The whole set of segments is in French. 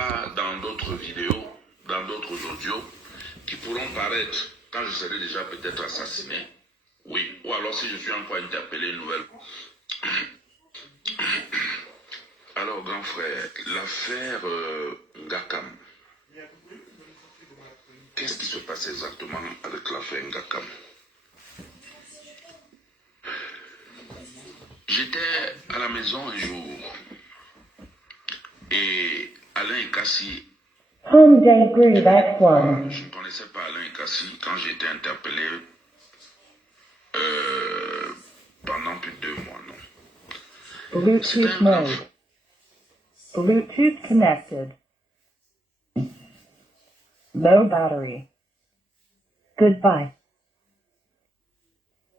dans d'autres vidéos, dans d'autres audios, qui pourront paraître quand je serai déjà peut-être assassiné. Oui, ou alors si je suis encore interpellé une nouvelle. Alors, grand frère, l'affaire Ngakam, qu'est-ce qui se passe exactement avec l'affaire Ngakam? J'étais à la maison un jour et Alain Ekassi, Home day grew that one. je ne connaissais pas Alain Ekassi quand j'ai été interpellé pendant plus de 2 mois, non. Bluetooth mode. Bluetooth connected. Low battery. Goodbye.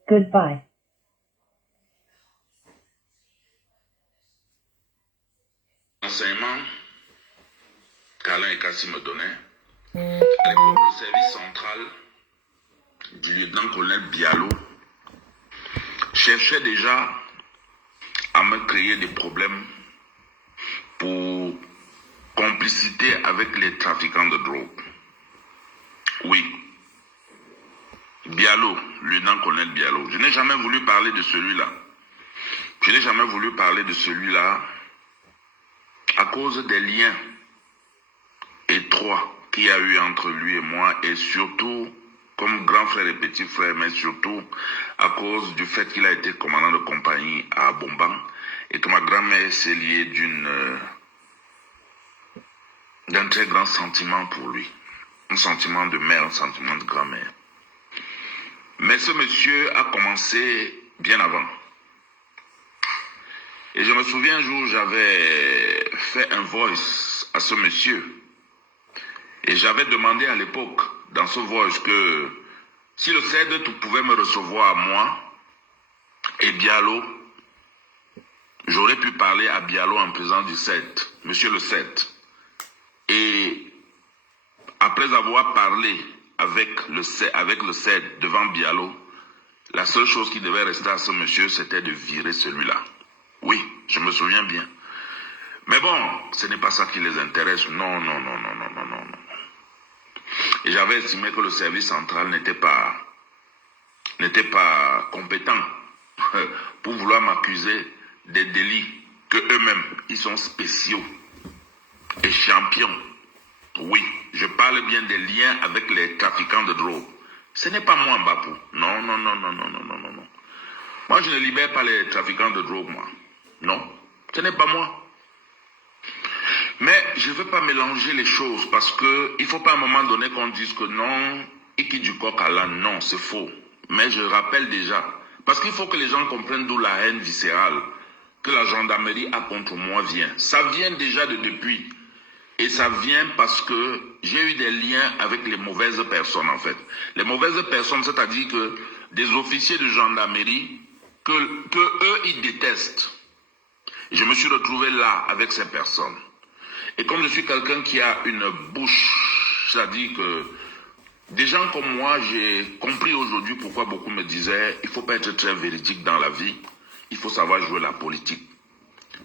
Goodbye. L'enseignement qu'Alain Ekassi me donnait, à l'époque, le service central du lieutenant-colonel Bialo cherchait déjà à me créer des problèmes pour complicité avec les trafiquants de drogue. Oui. Bialo, lieutenant-colonel Bialo. Je n'ai jamais voulu parler de celui-là. Je n'ai jamais voulu parler de celui-là à cause des liens étroits qu'il y a eu entre lui et moi, et surtout comme grand frère et petit frère, mais surtout à cause du fait qu'il a été commandant de compagnie à Bomban et que ma grand-mère s'est liée d'un très grand sentiment pour lui. Un sentiment de mère, un sentiment de grand-mère. Mais ce monsieur a commencé bien avant. Et je me souviens un jour, j'avais fait un voice à ce monsieur. Et j'avais demandé à l'époque, dans ce voice, que si le CED pouvait me recevoir à moi et Bialo, j'aurais pu parler à Bialo en présence du CED, monsieur le CED. Et après avoir parlé avec le CED devant Bialo, la seule chose qui devait rester à ce monsieur, c'était de virer celui-là. Oui, je me souviens bien. Mais bon, ce n'est pas ça qui les intéresse. Non, non, non, non, non, non, non, non. Et j'avais estimé que le service central n'était pas compétent pour vouloir m'accuser des délits que eux-mêmes, ils sont spéciaux et champions. Oui, je parle bien des liens avec les trafiquants de drogue. Ce n'est pas moi, Mbapou. Non, non, non, non, non, non, non, non, non. Moi, je ne libère pas les trafiquants de drogue, moi. Non, ce n'est pas moi. Mais je ne veux pas mélanger les choses parce qu'il ne faut pas à un moment donné qu'on dise que non, Iki du coq à l'âne, non, c'est faux. Mais je rappelle déjà, parce qu'il faut que les gens comprennent d'où la haine viscérale que la gendarmerie a contre moi vient. Ça vient déjà de depuis. Et ça vient parce que j'ai eu des liens avec les mauvaises personnes en fait. Les mauvaises personnes, c'est-à-dire que des officiers de gendarmerie que eux, ils détestent. Je me suis retrouvé là avec ces personnes. Et comme je suis quelqu'un qui a une bouche, c'est-à-dire que des gens comme moi, j'ai compris aujourd'hui pourquoi beaucoup me disaient il ne faut pas être très véridique dans la vie, il faut savoir jouer la politique.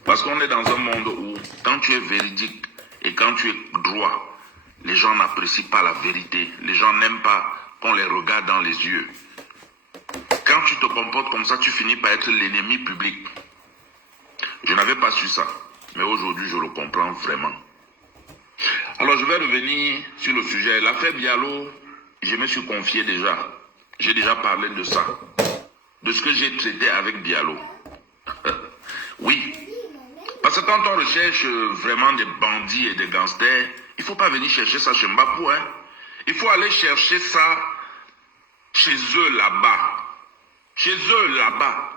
Parce qu'on est dans un monde où quand tu es véridique et quand tu es droit, les gens n'apprécient pas la vérité. Les gens n'aiment pas qu'on les regarde dans les yeux. Quand tu te comportes comme ça, tu finis par être l'ennemi public. Je n'avais pas su ça, mais aujourd'hui je le comprends vraiment. Alors je vais revenir sur le sujet. L'affaire Bialo, je me suis confié déjà. J'ai déjà parlé de ça. De ce que j'ai traité avec Bialo. Oui. Parce que quand on recherche vraiment des bandits et des gangsters, il ne faut pas venir chercher ça chez Mbapou. Hein. Il faut aller chercher ça chez eux là-bas. Chez eux là-bas.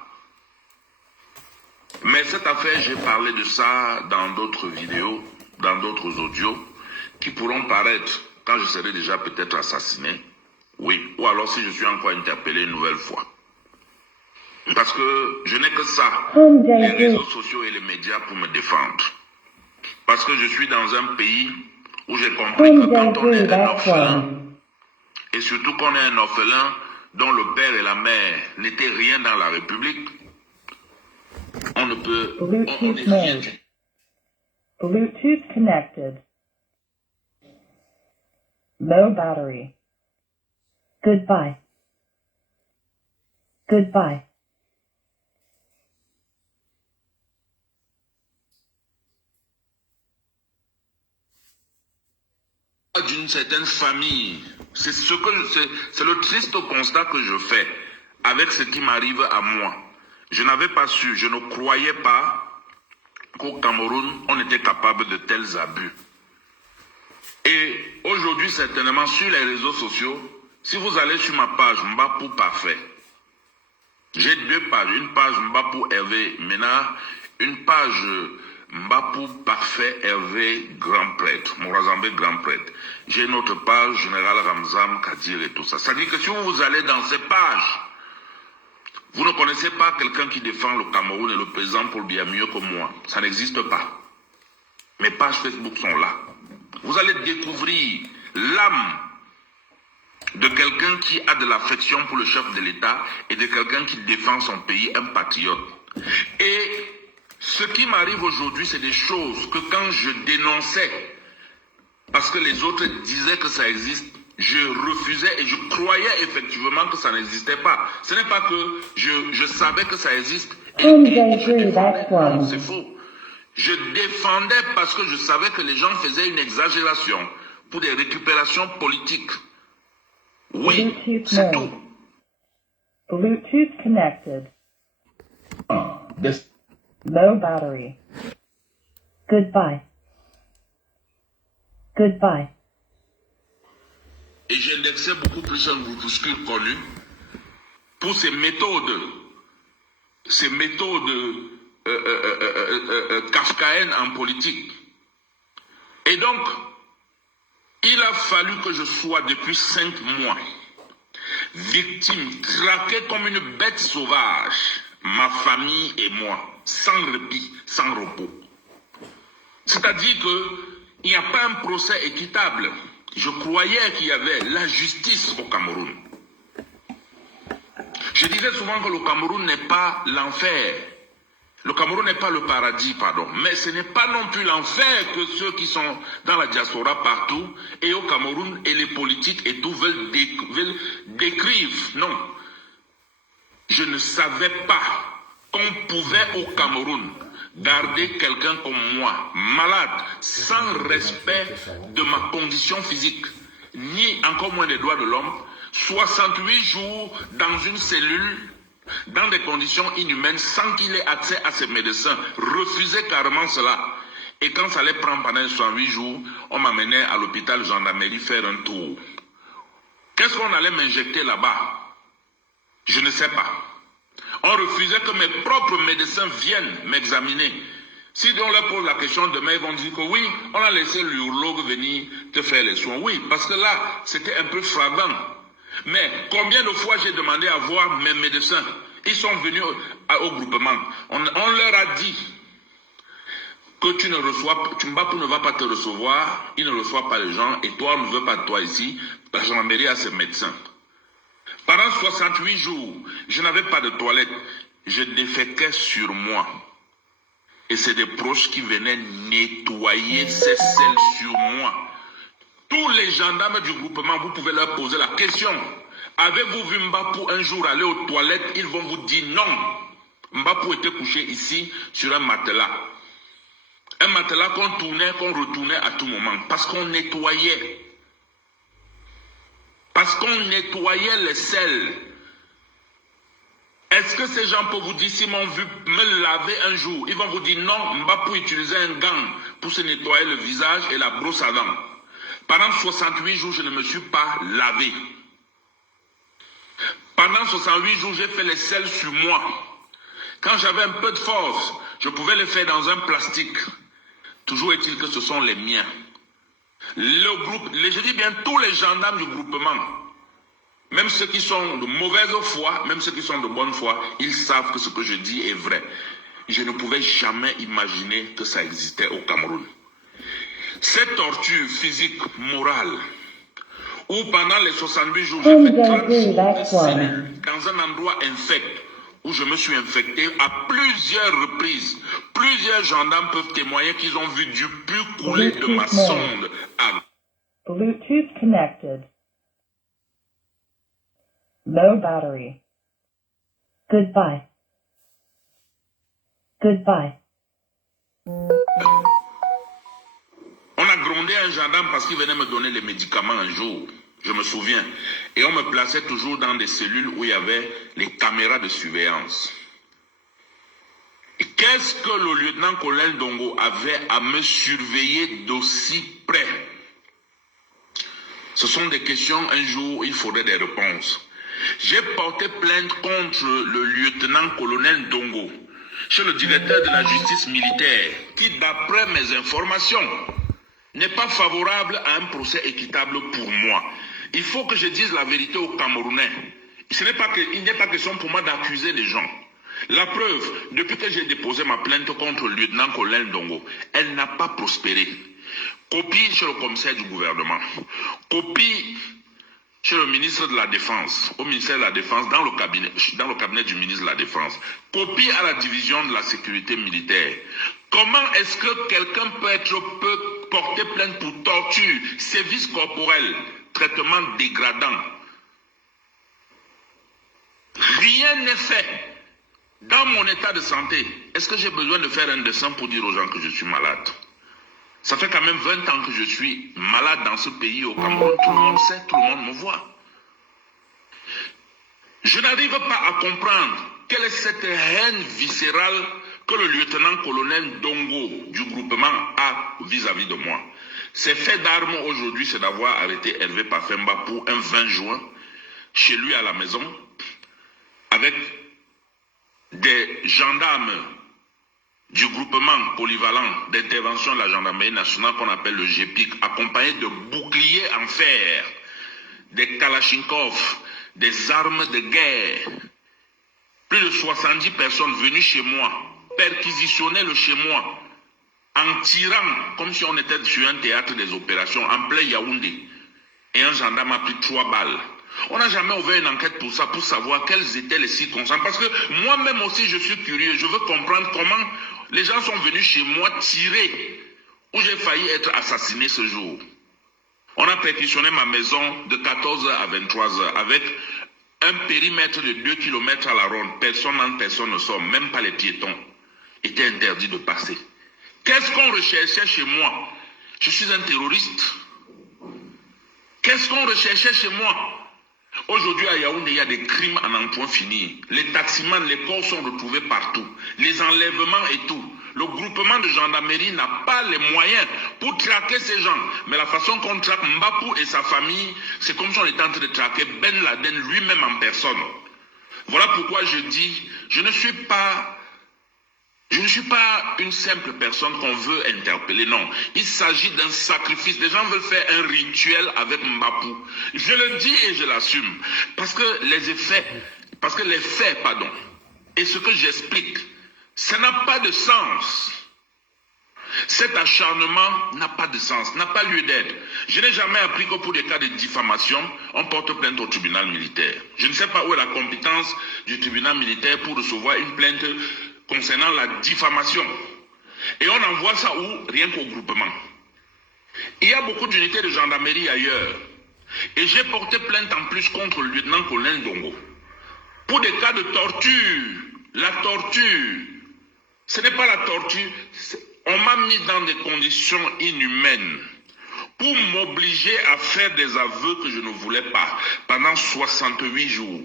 Mais cette affaire, j'ai parlé de ça dans d'autres vidéos, dans d'autres audios, qui pourront paraître quand je serai déjà peut-être assassiné. Oui, ou alors si je suis encore interpellé une nouvelle fois. Parce que je n'ai que ça, les réseaux sociaux et les médias pour me défendre. Parce que je suis dans un pays où j'ai compris que quand on est un orphelin, et surtout qu'on est un orphelin dont le père et la mère n'étaient rien dans la République, on ne peut... Bluetooth mode. Bluetooth connected. Low battery. Goodbye. Goodbye. D'une certaine famille. C'est le triste constat que je fais avec ce qui m'arrive à moi. Je n'avais pas su, je ne croyais pas qu'au Cameroun, on était capable de tels abus. Et aujourd'hui, certainement, sur les réseaux sociaux, si vous allez sur ma page Mbapou Parfait, j'ai deux pages. Une page Mbapou Hervé Ménard, une page Mbapou Parfait Hervé Grand Prêtre, Morazambé Grand Prêtre. J'ai une autre page Général Ramzam Kadir et tout ça. Ça dit que si vous allez dans ces pages, vous ne connaissez pas quelqu'un qui défend le Cameroun et le président Paul Biya mieux que moi. Ça n'existe pas. Mes pages Facebook sont là. Vous allez découvrir l'âme de quelqu'un qui a de l'affection pour le chef de l'État et de quelqu'un qui défend son pays, un patriote. Et ce qui m'arrive aujourd'hui, c'est des choses que quand je dénonçais, parce que les autres disaient que ça existe, je refusais et je croyais effectivement que ça n'existait pas. Ce n'est pas que je savais que ça existe. C'est faux. Je défendais parce que je savais que les gens faisaient une exagération pour des récupérations politiques. Oui, c'est tout. Bluetooth connected. Low battery. Goodbye. Goodbye. Et j'indexais beaucoup plus un groupuscule connu pour ces méthodes kafkaïennes en politique. Et donc, il a fallu que je sois depuis 5 mois victime, traqué comme une bête sauvage, ma famille et moi, sans répit, sans repos. C'est-à-dire qu'il n'y a pas un procès équitable. Je croyais qu'il y avait la justice au Cameroun. Je disais souvent que le Cameroun n'est pas l'enfer. Le Cameroun n'est pas le paradis, pardon. Mais ce n'est pas non plus l'enfer que ceux qui sont dans la diaspora partout et au Cameroun et les politiques et tout veulent décrire. Non. Je ne savais pas qu'on pouvait au Cameroun garder quelqu'un comme moi, malade, sans respect de ma condition physique, ni encore moins des droits de l'homme, 68 jours dans une cellule, dans des conditions inhumaines, sans qu'il ait accès à ses médecins, refuser carrément cela. Et quand ça allait prendre pendant 68 jours, on m'amenait à l'hôpital gendarmerie faire un tour. Qu'est-ce qu'on allait m'injecter là-bas? Je ne sais pas. On refusait que mes propres médecins viennent m'examiner. Si on leur pose la question demain, ils vont dire que oui, on a laissé l'urologue venir te faire les soins. Oui, parce que là, c'était un peu flagrant. Mais combien de fois j'ai demandé à voir mes médecins? Ils sont venus au groupement. On leur a dit que Mbapou ne va pas te recevoir, il ne reçoit pas les gens, et toi, on ne veut pas de toi ici. La gendarmerie a ses médecins. Pendant 68 jours, je n'avais pas de toilette. Je déféquais sur moi. Et c'est des proches qui venaient nettoyer ces selles sur moi. Tous les gendarmes du groupement, vous pouvez leur poser la question. Avez-vous vu Mbapou un jour aller aux toilettes? Ils vont vous dire non. Mbapou était couché ici sur un matelas. Un matelas qu'on tournait, qu'on retournait à tout moment. Parce qu'on nettoyait. Parce qu'on nettoyait les selles. Est-ce que ces gens peuvent vous dire, s'ils m'ont vu me laver un jour, ils vont vous dire non, Mbapou utilisait un gant pour se nettoyer le visage et la brosse à dents. Pendant 68 jours, je ne me suis pas lavé. Pendant 68 jours, j'ai fait les selles sur moi. Quand j'avais un peu de force, je pouvais les faire dans un plastique. Toujours est-il que ce sont les miens. Le groupe, je dis bien tous les gendarmes du groupement, même ceux qui sont de mauvaise foi, même ceux qui sont de bonne foi, ils savent que ce que je dis est vrai. Je ne pouvais jamais imaginer que ça existait au Cameroun. Cette torture physique, morale, où pendant les 68 jours, j'ai fait 30 jours de cellule dans un endroit infect, où je me suis infecté à plusieurs reprises. Plusieurs gendarmes peuvent témoigner qu'ils ont vu du pus couler de ma sonde. Bluetooth connected. Low battery. Goodbye. Goodbye. On a grondé un gendarme parce qu'il venait me donner les médicaments un jour, je me souviens. Et on me plaçait toujours dans des cellules où il y avait les caméras de surveillance. Et qu'est-ce que le lieutenant-colonel Ndongo avait à me surveiller d'aussi près? Ce sont des questions, un jour, il faudrait des réponses. J'ai porté plainte contre le lieutenant-colonel Ndongo chez le directeur de la justice militaire qui, d'après mes informations, n'est pas favorable à un procès équitable pour moi. Il faut que je dise la vérité aux Camerounais. Il n'est pas question pour moi d'accuser les gens. La preuve, depuis que j'ai déposé ma plainte contre le lieutenant-colonel Ndongo, elle n'a pas prospéré. Copie chez le commissaire du gouvernement. Copie chez le ministre de la Défense, au ministère de la Défense, dans le cabinet du ministre de la Défense. Copie à la division de la sécurité militaire. Comment est-ce que quelqu'un peut porter plainte pour torture, sévices corporels, traitement dégradant? Rien n'est fait. Dans mon état de santé, est-ce que j'ai besoin de faire un dessin pour dire aux gens que je suis malade? Ça fait quand même 20 ans que je suis malade dans ce pays au Cameroun. Tout le monde sait, tout le monde me voit. Je n'arrive pas à comprendre quelle est cette haine viscérale que le lieutenant-colonel Ndongo du groupement a vis-à-vis de moi. Ses faits d'armes aujourd'hui, c'est d'avoir arrêté Hervé Pafemba pour un 20 juin, chez lui à la maison, avec des gendarmes du groupement polyvalent d'intervention de la gendarmerie nationale qu'on appelle le GPIC, accompagné de boucliers en fer, des kalachnikovs, des armes de guerre. Plus de 70 personnes venues chez moi, perquisitionner le chez moi, en tirant, comme si on était sur un théâtre des opérations, en plein Yaoundé. Et un gendarme a pris 3 balles. On n'a jamais ouvert une enquête pour ça, pour savoir quelles étaient les circonstances. Parce que moi-même aussi, je suis curieux. Je veux comprendre comment les gens sont venus chez moi tirer, où j'ai failli être assassiné ce jour. On a perquisitionné ma maison de 14h à 23h avec un périmètre de 2 km à la ronde. Personne en personne ne sort, même pas les piétons. Étaient interdits de passer. Qu'est-ce qu'on recherchait chez moi? Je suis un terroriste. Qu'est-ce qu'on recherchait chez moi? Aujourd'hui à Yaoundé, il y a des crimes à n'en point finir. Les taximans, les corps sont retrouvés partout. Les enlèvements et tout. Le groupement de gendarmerie n'a pas les moyens pour traquer ces gens. Mais la façon qu'on traque Mbapou et sa famille, c'est comme si on était en train de traquer Ben Laden lui-même en personne. Voilà pourquoi je dis, je ne suis pas une simple personne qu'on veut interpeller, non. Il s'agit d'un sacrifice. Les gens veulent faire un rituel avec Mbapou. Je le dis et je l'assume. Parce que les faits, et ce que j'explique, ça n'a pas de sens. Cet acharnement n'a pas de sens, n'a pas lieu d'être. Je n'ai jamais appris que pour des cas de diffamation, on porte plainte au tribunal militaire. Je ne sais pas où est la compétence du tribunal militaire pour recevoir une plainte concernant la diffamation. Et on envoie ça où? Rien qu'au groupement. Il y a beaucoup d'unités de gendarmerie ailleurs. Et j'ai porté plainte en plus contre le lieutenant-colonel Ndongo. Pour des cas de torture. La torture. Ce n'est pas la torture. On m'a mis dans des conditions inhumaines. Pour m'obliger à faire des aveux que je ne voulais pas pendant 68 jours.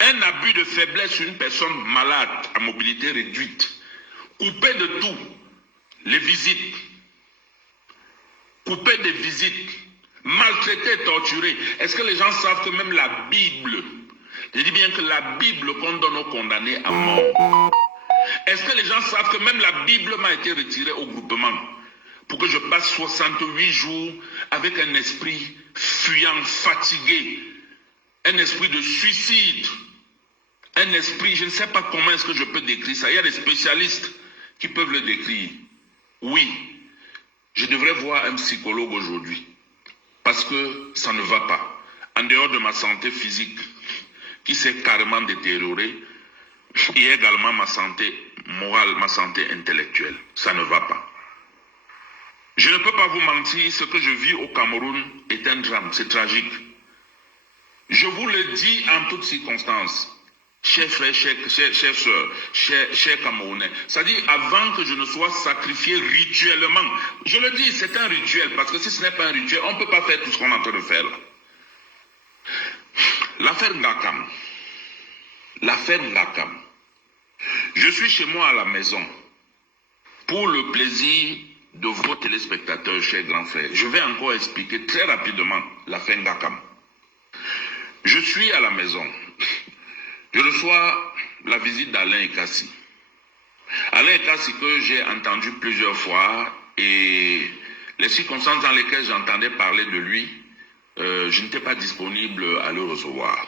Un abus de faiblesse sur une personne malade à mobilité réduite. Coupé de tout. Les visites. Coupé des visites. Maltraité, torturé. Est-ce que les gens savent que même la Bible, je dis bien que la Bible qu'on donne aux condamnés à mort. Est-ce que les gens savent que même la Bible m'a été retirée au groupement pour que je passe 68 jours avec un esprit fuyant, fatigué, un esprit de suicide, un esprit, je ne sais pas comment est-ce que je peux décrire ça. Il y a des spécialistes qui peuvent le décrire. Oui, je devrais voir un psychologue aujourd'hui parce que ça ne va pas. En dehors de ma santé physique qui s'est carrément détériorée, il y a également ma santé morale, ma santé intellectuelle. Ça ne va pas. Je ne peux pas vous mentir, ce que je vis au Cameroun est un drame, c'est tragique. Je vous le dis en toutes circonstances, chers frères, chers sœurs, chers Camerounais. C'est-à-dire, avant que je ne sois sacrifié rituellement, je le dis, c'est un rituel, parce que si ce n'est pas un rituel, on ne peut pas faire tout ce qu'on est en train de faire là. L'affaire Ngakam. L'affaire Ngakam. Je suis chez moi à la maison, pour le plaisir de vos téléspectateurs, chers grands frères. Je vais encore expliquer très rapidement l'affaire Ngakam. Je suis à la maison. Je reçois la visite d'Alain Ekassi. Alain Ekassi que j'ai entendu plusieurs fois et les circonstances dans lesquelles j'entendais parler de lui, je n'étais pas disponible à le recevoir.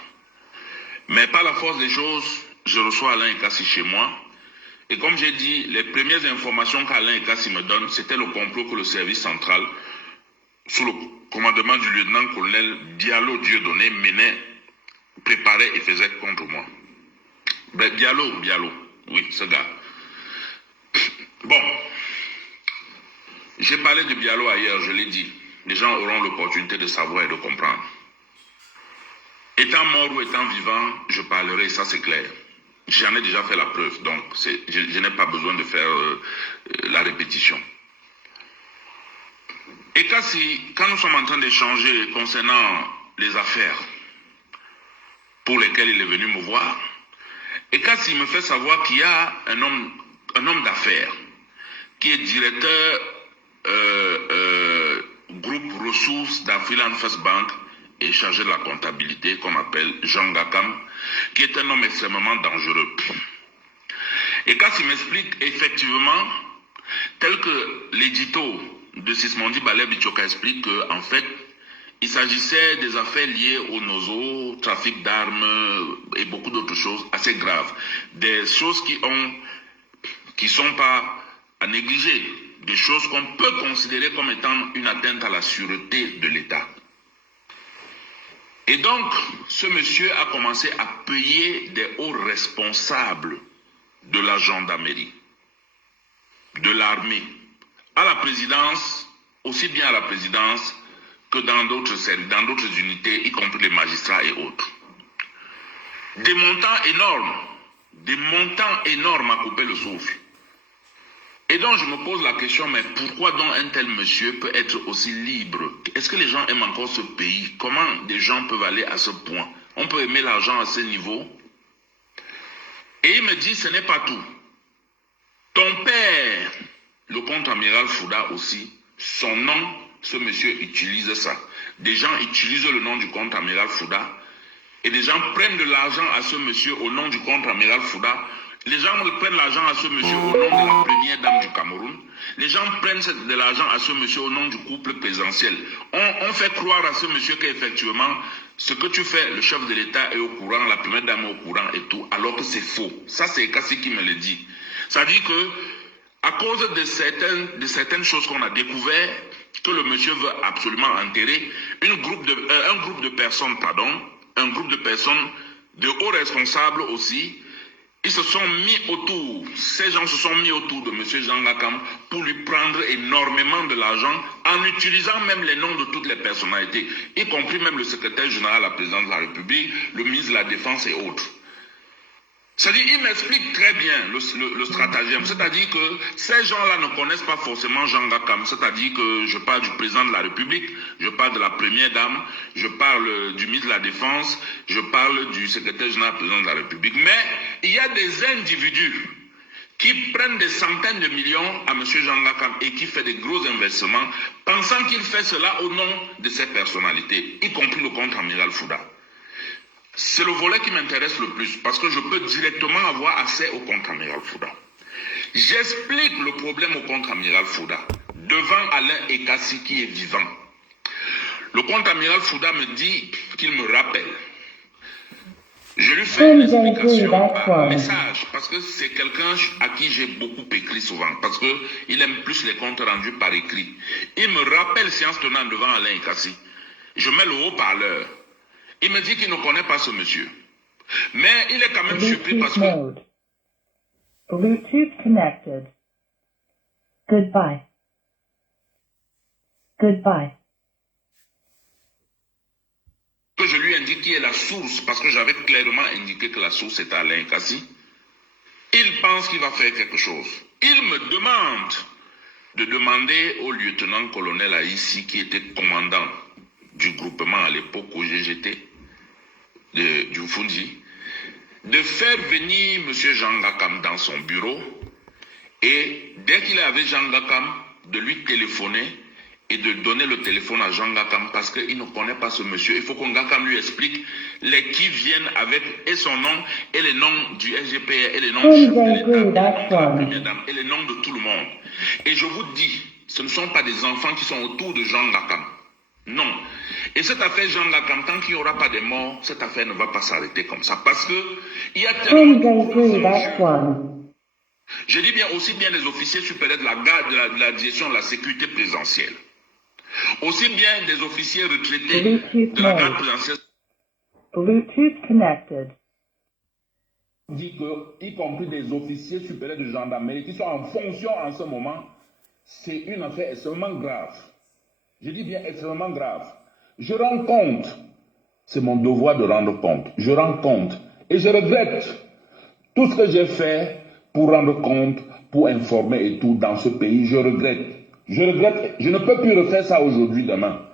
Mais par la force des choses, je reçois Alain Ekassi chez moi. Et comme j'ai dit, les premières informations qu'Alain Ekassi me donne, c'était le complot que le service central, sous le commandement du lieutenant-colonel Diallo Dieudonné, préparait et faisait contre moi. Ben, Diallo, oui, ce gars. Bon, j'ai parlé de Diallo ailleurs, je l'ai dit. Les gens auront l'opportunité de savoir et de comprendre. Étant mort ou étant vivant, je parlerai, ça c'est clair. J'en ai déjà fait la preuve, donc je n'ai pas besoin de faire la répétition. Et quand nous sommes en train d'échanger concernant les affaires pour lesquelles il est venu me voir, et quand il me fait savoir qu'il y a un homme d'affaires qui est directeur groupe ressources d'Afriland First Bank et chargé de la comptabilité, qu'on appelle Jean Ngakam, qui est un homme extrêmement dangereux. Et quand il m'explique effectivement, tel que l'édito de Sismondi Balé Bichoka explique qu'en fait, il s'agissait des affaires liées au nozo, trafic d'armes et beaucoup d'autres choses assez graves. Des choses qui sont pas à négliger. Des choses qu'on peut considérer comme étant une atteinte à la sûreté de l'État. Et donc, ce monsieur a commencé à payer des hauts responsables de la gendarmerie, de l'armée, à la présidence, aussi bien à la présidence que dans d'autres unités, y compris les magistrats et autres. Des montants énormes à couper le souffle. Et donc je me pose la question, mais pourquoi donc un tel monsieur peut être aussi libre? Est-ce que les gens aiment encore ce pays? Comment des gens peuvent aller à ce point? On peut aimer l'argent à ce niveau? Et il me dit, ce n'est pas tout. Ton père, le contre-amiral Fouda aussi, son nom, ce monsieur utilise ça. Des gens utilisent le nom du contre-amiral Fouda et des gens prennent de l'argent à ce monsieur au nom du contre-amiral Fouda. Les gens prennent l'argent à ce monsieur au nom de la première dame du Cameroun. Les gens prennent de l'argent à ce monsieur au nom du couple présidentiel. On fait croire à ce monsieur qu'effectivement, ce que tu fais, le chef de l'État est au courant, la première dame est au courant et tout, alors que c'est faux. Ça, c'est Ekassi qui me le dit. Ça dit que, à cause de certaines choses qu'on a découvert, que le monsieur veut absolument enterrer, un groupe de personnes, de hauts responsables aussi, ils se sont mis autour, ces gens se sont mis autour de M. Jean Ngakam pour lui prendre énormément de l'argent en utilisant même les noms de toutes les personnalités, y compris même le secrétaire général à la présidence de la République, le ministre de la Défense et autres. C'est-à-dire, il m'explique très bien le stratagème. C'est-à-dire que ces gens-là ne connaissent pas forcément Jean Ngakam. C'est-à-dire que je parle du président de la République, je parle de la première dame, je parle du ministre de la Défense, je parle du secrétaire général président de la République. Mais il y a des individus qui prennent des centaines de millions à M. Jean Ngakam et qui fait des gros investissements, pensant qu'il fait cela au nom de ces personnalités, y compris le contre-amiral Fouda. C'est le volet qui m'intéresse le plus parce que je peux directement avoir accès au contre-amiral Fouda. J'explique le problème au contre-amiral Fouda devant Alain Ekassi qui est vivant. Le contre-amiral Fouda me dit qu'il me rappelle. Je lui fais une explication par message parce que c'est quelqu'un à qui j'ai beaucoup écrit souvent parce qu'il aime plus les comptes rendus par écrit. Il me rappelle séance tenante devant Alain Ekassi. Je mets le haut-parleur. Il me dit qu'il ne connaît pas ce monsieur. Mais il est quand même surpris parce que... Bluetooth connected. Goodbye. Goodbye. Que je lui indique qui est la source, parce que j'avais clairement indiqué que la source était Alain Kassi. Il pense qu'il va faire quelque chose. Il me demande de demander au lieutenant-colonel Aïssi, qui était commandant du groupement à l'époque où j'étais, du Fundi, de faire venir M. Jean Gakam dans son bureau et dès qu'il est avec Jean Gakam, de lui téléphoner et de donner le téléphone à Jean Gakam parce qu'il ne connaît pas ce monsieur. Il faut qu'on Gakam lui explique les qui viennent avec et son nom et les noms du SGPR et les noms du chef de l'État, et les noms de la première dame et les noms de tout le monde. Et je vous dis, ce ne sont pas des enfants qui sont autour de Jean Gakam. Non. Et cette affaire Jean Gakam, tant qu'il n'y aura pas de morts, cette affaire ne va pas s'arrêter comme ça. Parce que il y a tellement... Je dis bien aussi bien les officiers supérieurs de la garde, de la direction de la sécurité présidentielle. Aussi bien des officiers retraités de la garde présidentielle. Bluetooth connected. Dit que, y compris des officiers supérieurs de gendarmerie qui sont en fonction en ce moment, c'est une affaire extrêmement grave. Je dis bien extrêmement grave. Je rends compte, c'est mon devoir de rendre compte. Je rends compte et je regrette tout ce que j'ai fait pour rendre compte, pour informer et tout dans ce pays. Je regrette. Je regrette. Je ne peux plus refaire ça aujourd'hui, demain.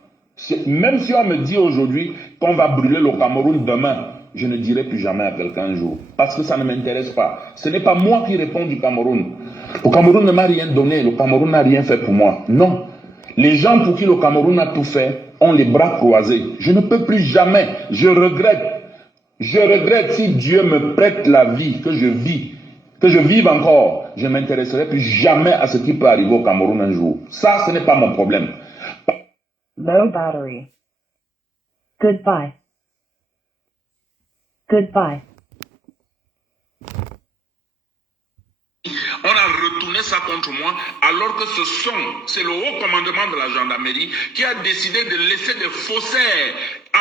Même si on me dit aujourd'hui qu'on va brûler le Cameroun demain, je ne dirai plus jamais à quelqu'un un jour. Parce que ça ne m'intéresse pas. Ce n'est pas moi qui réponds du Cameroun. Le Cameroun ne m'a rien donné. Le Cameroun n'a rien fait pour moi. Non. Les gens pour qui le Cameroun a tout fait ont les bras croisés. Je ne peux plus jamais. Je regrette. Je regrette si Dieu me prête la vie que je vis. Que je vive encore, je ne m'intéresserai plus jamais à ce qui peut arriver au Cameroun un jour. Ça, ce n'est pas mon problème. Low battery. Goodbye. Goodbye. On a retourné ça contre moi, alors que c'est le haut commandement de la gendarmerie qui a décidé de laisser des faussaires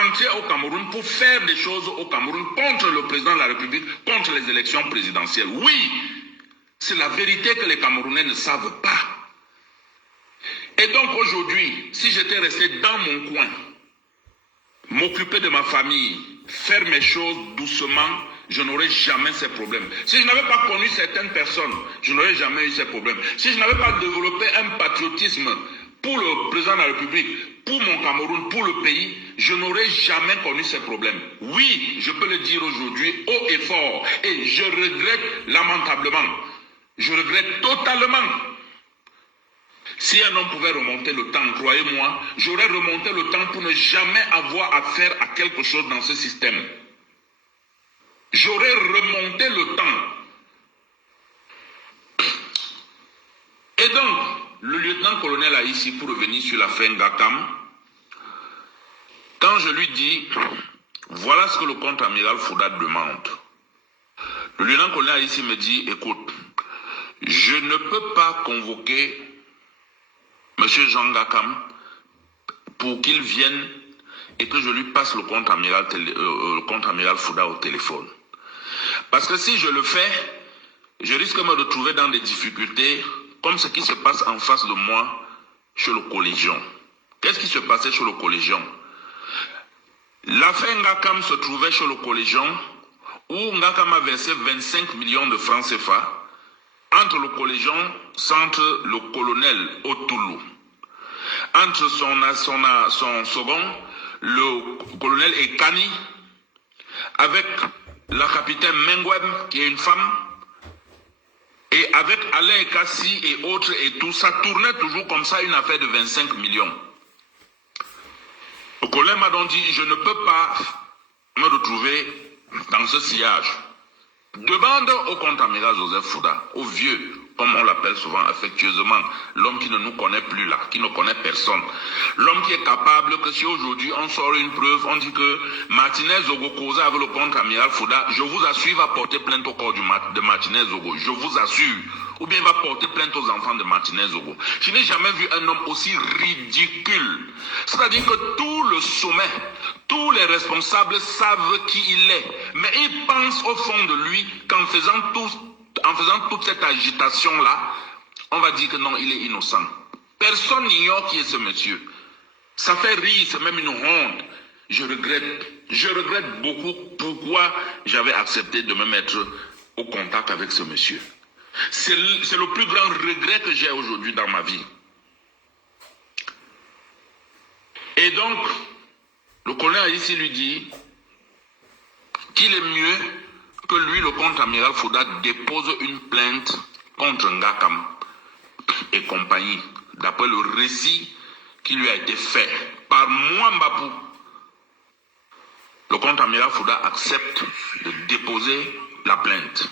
entrer au Cameroun pour faire des choses au Cameroun contre le président de la République, contre les élections présidentielles. Oui, c'est la vérité que les Camerounais ne savent pas. Et donc aujourd'hui, si j'étais resté dans mon coin, m'occuper de ma famille, faire mes choses doucement, je n'aurais jamais ces problèmes. Si je n'avais pas connu certaines personnes, je n'aurais jamais eu ces problèmes. Si je n'avais pas développé un patriotisme pour le président de la République, pour mon Cameroun, pour le pays, je n'aurais jamais connu ces problèmes. Oui, je peux le dire aujourd'hui haut et fort. Et je regrette lamentablement. Je regrette totalement. Si un homme pouvait remonter le temps, croyez-moi, j'aurais remonté le temps pour ne jamais avoir affaire à quelque chose dans ce système. J'aurais remonté le temps. Et donc, le lieutenant-colonel Aïssi, pour revenir sur l'affaire Gakam, quand je lui dis, voilà ce que le contre-amiral Fouda demande, le lieutenant-colonel Aïssi me dit, écoute, je ne peux pas convoquer M. Jean Gakam pour qu'il vienne et que je lui passe le contre-amiral Fouda au téléphone. Parce que si je le fais, je risque de me retrouver dans des difficultés comme ce qui se passe en face de moi chez le Collégion. Qu'est-ce qui se passait chez le Collégion? L'affaire Ngakam se trouvait chez le Collégion où Ngakam a versé 25 millions de francs CFA entre le Collégion, centre le colonel Otoulou. Entre son second, le colonel Ekani, avec la capitaine Mengwem, qui est une femme, et avec Alain Kassi et autres et tout, ça tournait toujours comme ça, une affaire de 25 millions. Le colonel m'a donc dit, je ne peux pas me retrouver dans ce sillage. Demande au contre-amiral Joseph Fouda, au vieux, comme on l'appelle souvent affectueusement, l'homme qui ne nous connaît plus là, qui ne connaît personne. L'homme qui est capable que si aujourd'hui on sort une preuve, on dit que Martinez Zogo causait avec le contre-amiral Fouda, je vous assure, il va porter plainte au corps de Martinez Zogo, je vous assure. Ou bien il va porter plainte aux enfants de Martinez Zogo. Je n'ai jamais vu un homme aussi ridicule. C'est-à-dire que tout le sommet, tous les responsables savent qui il est. Mais il pense au fond de lui qu'en faisant toute cette agitation-là, on va dire que non, il est innocent. Personne n'ignore qui est ce monsieur. Ça fait rire, c'est même une honte. Je regrette beaucoup pourquoi j'avais accepté de me mettre au contact avec ce monsieur. C'est le plus grand regret que j'ai aujourd'hui dans ma vie. Et donc, le colonel ici lui dit qu'il est mieux que lui, le contre-amiral Fouda, dépose une plainte contre Ngakam et compagnie, d'après le récit qui lui a été fait par moi, Mbapou. Le contre-amiral Fouda accepte de déposer la plainte.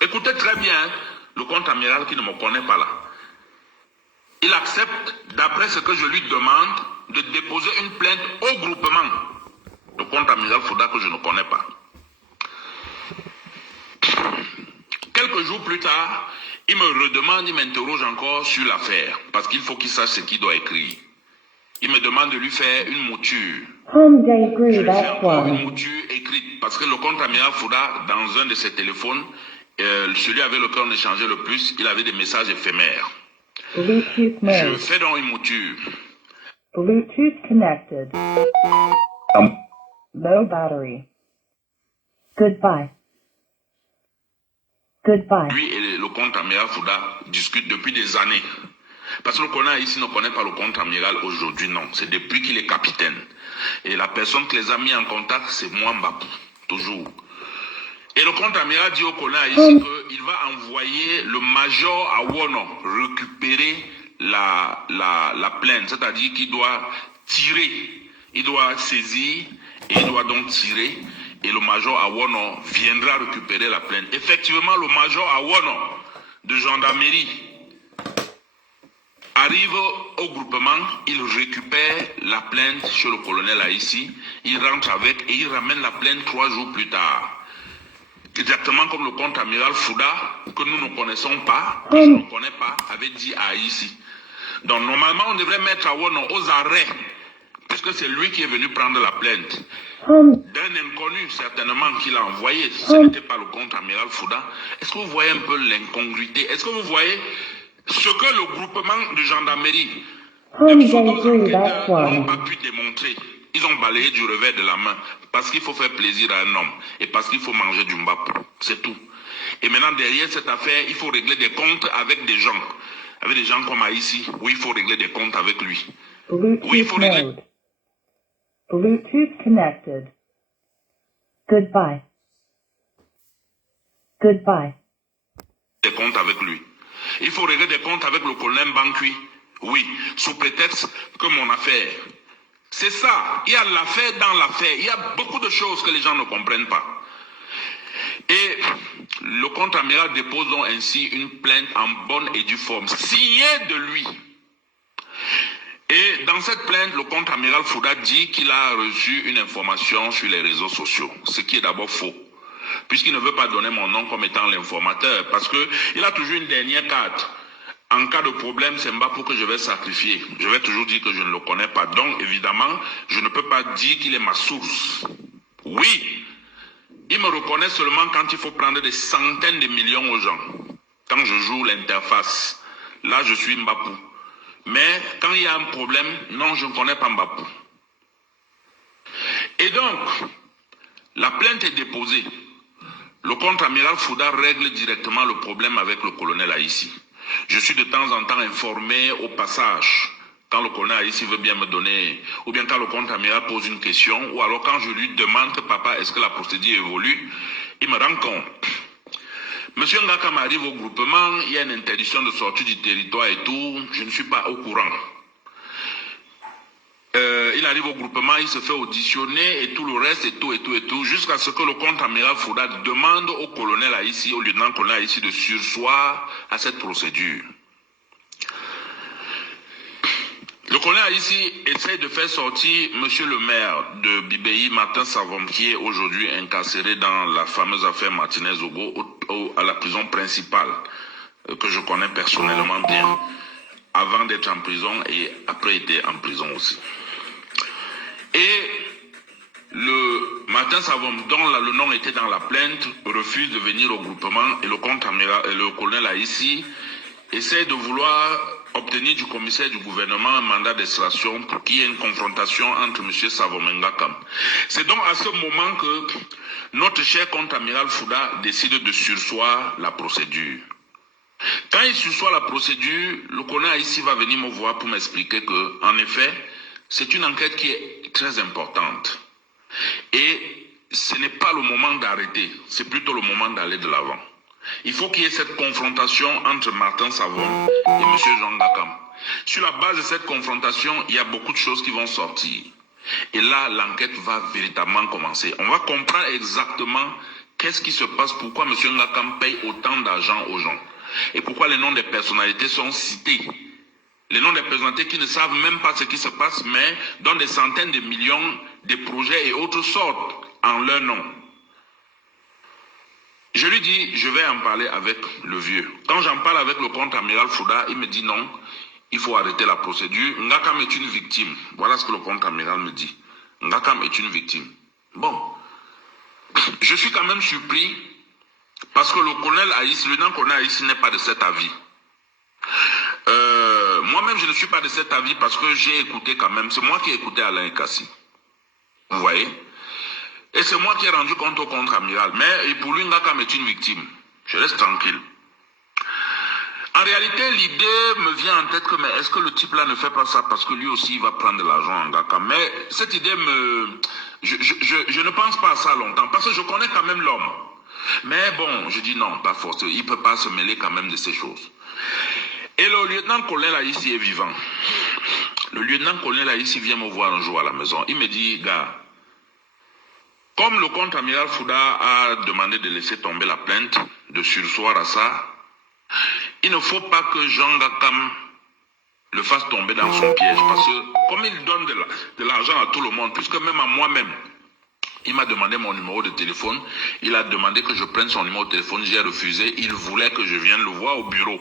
Écoutez très bien, le contre-amiral qui ne me connaît pas là. Il accepte, d'après ce que je lui demande, de déposer une plainte au groupement. Le contre-amiral Fouda que je ne connais pas. Quelques jours plus tard, il me redemande, il m'interroge encore sur l'affaire, parce qu'il faut qu'il sache ce qu'il doit écrire. Il me demande de lui faire une mouture. Je lui fais encore une mouture écrite, parce que le contre-amiral Fouda, dans un de ses téléphones, celui avec lequel on échangeait le plus, il avait des messages éphémères. Je fais donc une mouture. Bluetooth connected. Low battery. Goodbye. Goodbye. Lui et le contre-amiral Fouda discutent depuis des années. Parce que le colonel ici ne connaît pas le contre-amiral aujourd'hui, non. C'est depuis qu'il est capitaine. Et la personne qui les a mis en contact, c'est moi, Mbapou. Toujours. Et le contre-amiral dit au colonel ici qu'il va envoyer le major à Wono récupérer la plainte. C'est-à-dire qu'il doit tirer. Il doit saisir et il doit donc tirer. Et le major Awono viendra récupérer la plainte. Effectivement, le major Awono de gendarmerie arrive au groupement, il récupère la plainte chez le colonel Haïssi, il rentre avec et il ramène la plainte 3 jours plus tard. Exactement comme le contre-amiral Fouda, que nous ne connaissons pas, que je ne connais pas, avait dit à Haïssi. Donc normalement, on devrait mettre Awono aux arrêts, puisque c'est lui qui est venu prendre la plainte. D'un inconnu, certainement, qu'il a envoyé. Ce n'était pas le contre-amiral Fouda. Est-ce que vous voyez un peu l'incongruité? Est-ce que vous voyez ce que le groupement de gendarmerie, les pseudo enquêteurs n'ont pas pu démontrer? Ils ont balayé du revers de la main parce qu'il faut faire plaisir à un homme et parce qu'il faut manger du mbapou. C'est tout. Et maintenant, derrière cette affaire, il faut régler des comptes avec des gens. Avec des gens comme ici, où il faut régler des comptes avec lui. Bluetooth mode. Bluetooth connected. Goodbye. Goodbye. Des comptes avec lui. Il faut régler des comptes avec le colonel Bankui. Oui, sous prétexte que mon affaire. C'est ça. Il y a l'affaire dans l'affaire. Il y a beaucoup de choses que les gens ne comprennent pas. Et le contre-amiral dépose donc ainsi une plainte en bonne et due forme, signée de lui. Et dans cette plainte, le contre-amiral Fouda dit qu'il a reçu une information sur les réseaux sociaux, ce qui est d'abord faux, puisqu'il ne veut pas donner mon nom comme étant l'informateur, parce qu'il a toujours une dernière carte. En cas de problème, c'est Mbapou que je vais sacrifier. Je vais toujours dire que je ne le connais pas. Donc, évidemment, je ne peux pas dire qu'il est ma source. Oui, il me reconnaît seulement quand il faut prendre des centaines de millions aux gens. Quand je joue l'interface, là, je suis Mbapou. Mais quand il y a un problème, non, je ne connais pas Mbapou. Et donc, la plainte est déposée. Le contre-amiral Fouda règle directement le problème avec le colonel Haïssi. Je suis de temps en temps informé au passage, quand le colonel Haïssi veut bien me donner, ou bien quand le contre-amiral pose une question, ou alors quand je lui demande que papa, est-ce que la procédure évolue, il me rend compte. Monsieur Ngakam arrive au groupement, il y a une interdiction de sortie du territoire et tout, je ne suis pas au courant. Il arrive au groupement, il se fait auditionner et tout le reste et tout, jusqu'à ce que le contre-amiral Fouda demande au colonel Haïssi, au lieutenant-colonel Haïssi de surseoir à cette procédure. Le colonel Haïssi essaie de faire sortir monsieur le maire de Bibéi, Martin Savom, qui est aujourd'hui incarcéré dans la fameuse affaire Martinez-Ogo, à la prison principale, que je connais personnellement bien, avant d'être en prison et après être en prison aussi. Et le Martin Savom, dont le nom était dans la plainte, refuse de venir au groupement et le contre-amiral et le colonel Haïssi essaie de vouloir obtenir du commissaire du gouvernement un mandat d'extradition pour qu'il y ait une confrontation entre M. Savomé Ngakam. C'est donc à ce moment que notre cher contre-amiral Fouda décide de surseoir la procédure. Quand il surseoit la procédure, le colonel ici va venir me voir pour m'expliquer que, en effet, c'est une enquête qui est très importante. Et ce n'est pas le moment d'arrêter, c'est plutôt le moment d'aller de l'avant. Il faut qu'il y ait cette confrontation entre Martin Savon et M. Jean Ngakam. Sur la base de cette confrontation, il y a beaucoup de choses qui vont sortir. Et là, l'enquête va véritablement commencer. On va comprendre exactement qu'est-ce qui se passe, pourquoi M. Ngakam paye autant d'argent aux gens. Et pourquoi les noms des personnalités sont cités. Les noms des personnalités qui ne savent même pas ce qui se passe, mais dont des centaines de millions de projets et autres sortes en leur nom. Je lui dis, je vais en parler avec le vieux. Quand j'en parle avec le contre-amiral Fouda, il me dit non, il faut arrêter la procédure. Ngakam est une victime. Voilà ce que le contre-amiral me dit. Ngakam est une victime. Bon, je suis quand même surpris parce que le colonel Aïs, le lieutenant-colonel Aïs n'est pas de cet avis. Moi-même, je ne suis pas de cet avis parce que j'ai écouté quand même. C'est moi qui ai écouté Alain Kassi. Vous voyez? Et c'est moi qui ai rendu compte au contre-amiral. Mais pour lui, Ngakam est une victime. Je reste tranquille. En réalité, l'idée me vient en tête que, mais est-ce que le type-là ne fait pas ça parce que lui aussi, il va prendre de l'argent en Ngakam? Mais cette idée je ne pense pas à ça longtemps parce que je connais quand même l'homme. Mais bon, je dis non, pas forcément. Il ne peut pas se mêler quand même de ces choses. Et le lieutenant-colonel là ici est vivant. Le lieutenant-colonel là ici vient me voir un jour à la maison. Il me dit, gars, comme le contre-amiral Fouda a demandé de laisser tomber la plainte, de surseoir à ça, il ne faut pas que Jean Ngakam le fasse tomber dans son piège. Parce que comme il donne de l'argent à tout le monde, puisque même à moi-même, il m'a demandé mon numéro de téléphone, il a demandé que je prenne son numéro de téléphone, j'ai refusé, il voulait que je vienne le voir au bureau.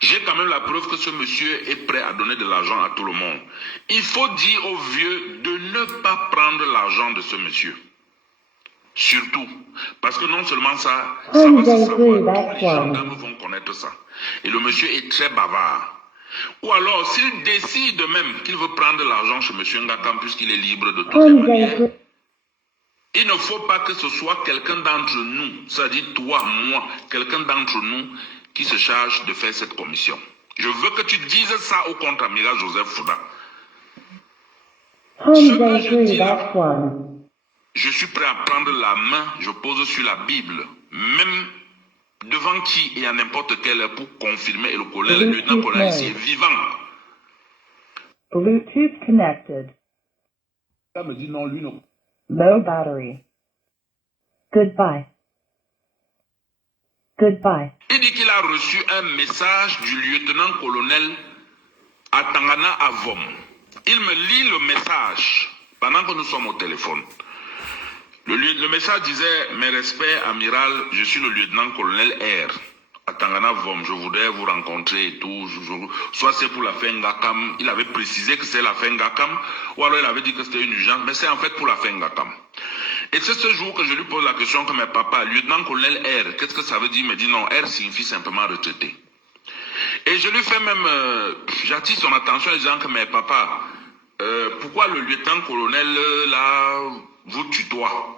J'ai quand même la preuve que ce monsieur est prêt à donner de l'argent à tout le monde. Il faut dire aux vieux de ne pas prendre l'argent de ce monsieur. Surtout. Parce que non seulement ça va se savoir, tous les gendarmes vont connaître ça. Et le monsieur est très bavard. Ou alors, s'il décide même qu'il veut prendre de l'argent chez monsieur Ngakam, puisqu'il est libre de toutes les manières, il ne faut pas que ce soit quelqu'un d'entre nous, c'est-à-dire toi, moi, quelqu'un d'entre nous, qui se charge de faire cette commission. Je veux que tu dises ça au contre-amiral Joseph Fouda. Ce que je dis là, je suis prêt à prendre la main, je pose sur la Bible, même devant qui et à n'importe quelle heure pour confirmer, et le colonel, le lieutenant-colonel ici est vivant. Bluetooth connected. Ça me dit non, lui non. Low battery. Goodbye. Goodbye. Il dit qu'il a reçu un message du lieutenant-colonel à Tangana à Vom. Il me lit le message pendant que nous sommes au téléphone. Le message disait, mes respects, amiral, je suis le lieutenant-colonel R. À Tangana Vom, je voudrais vous rencontrer et tout. Soit c'est pour l'affaire Ngakam, il avait précisé que c'est l'affaire Ngakam, ou alors il avait dit que c'était une urgence, mais c'est en fait pour l'affaire Ngakam. Et c'est ce jour que je lui pose la question que mes papas, lieutenant-colonel R, qu'est-ce que ça veut dire? Il me dit non, R signifie simplement retraité. Et je lui fais même, j'attire son attention en disant que mes papas, pourquoi le lieutenant-colonel là vous tutoie?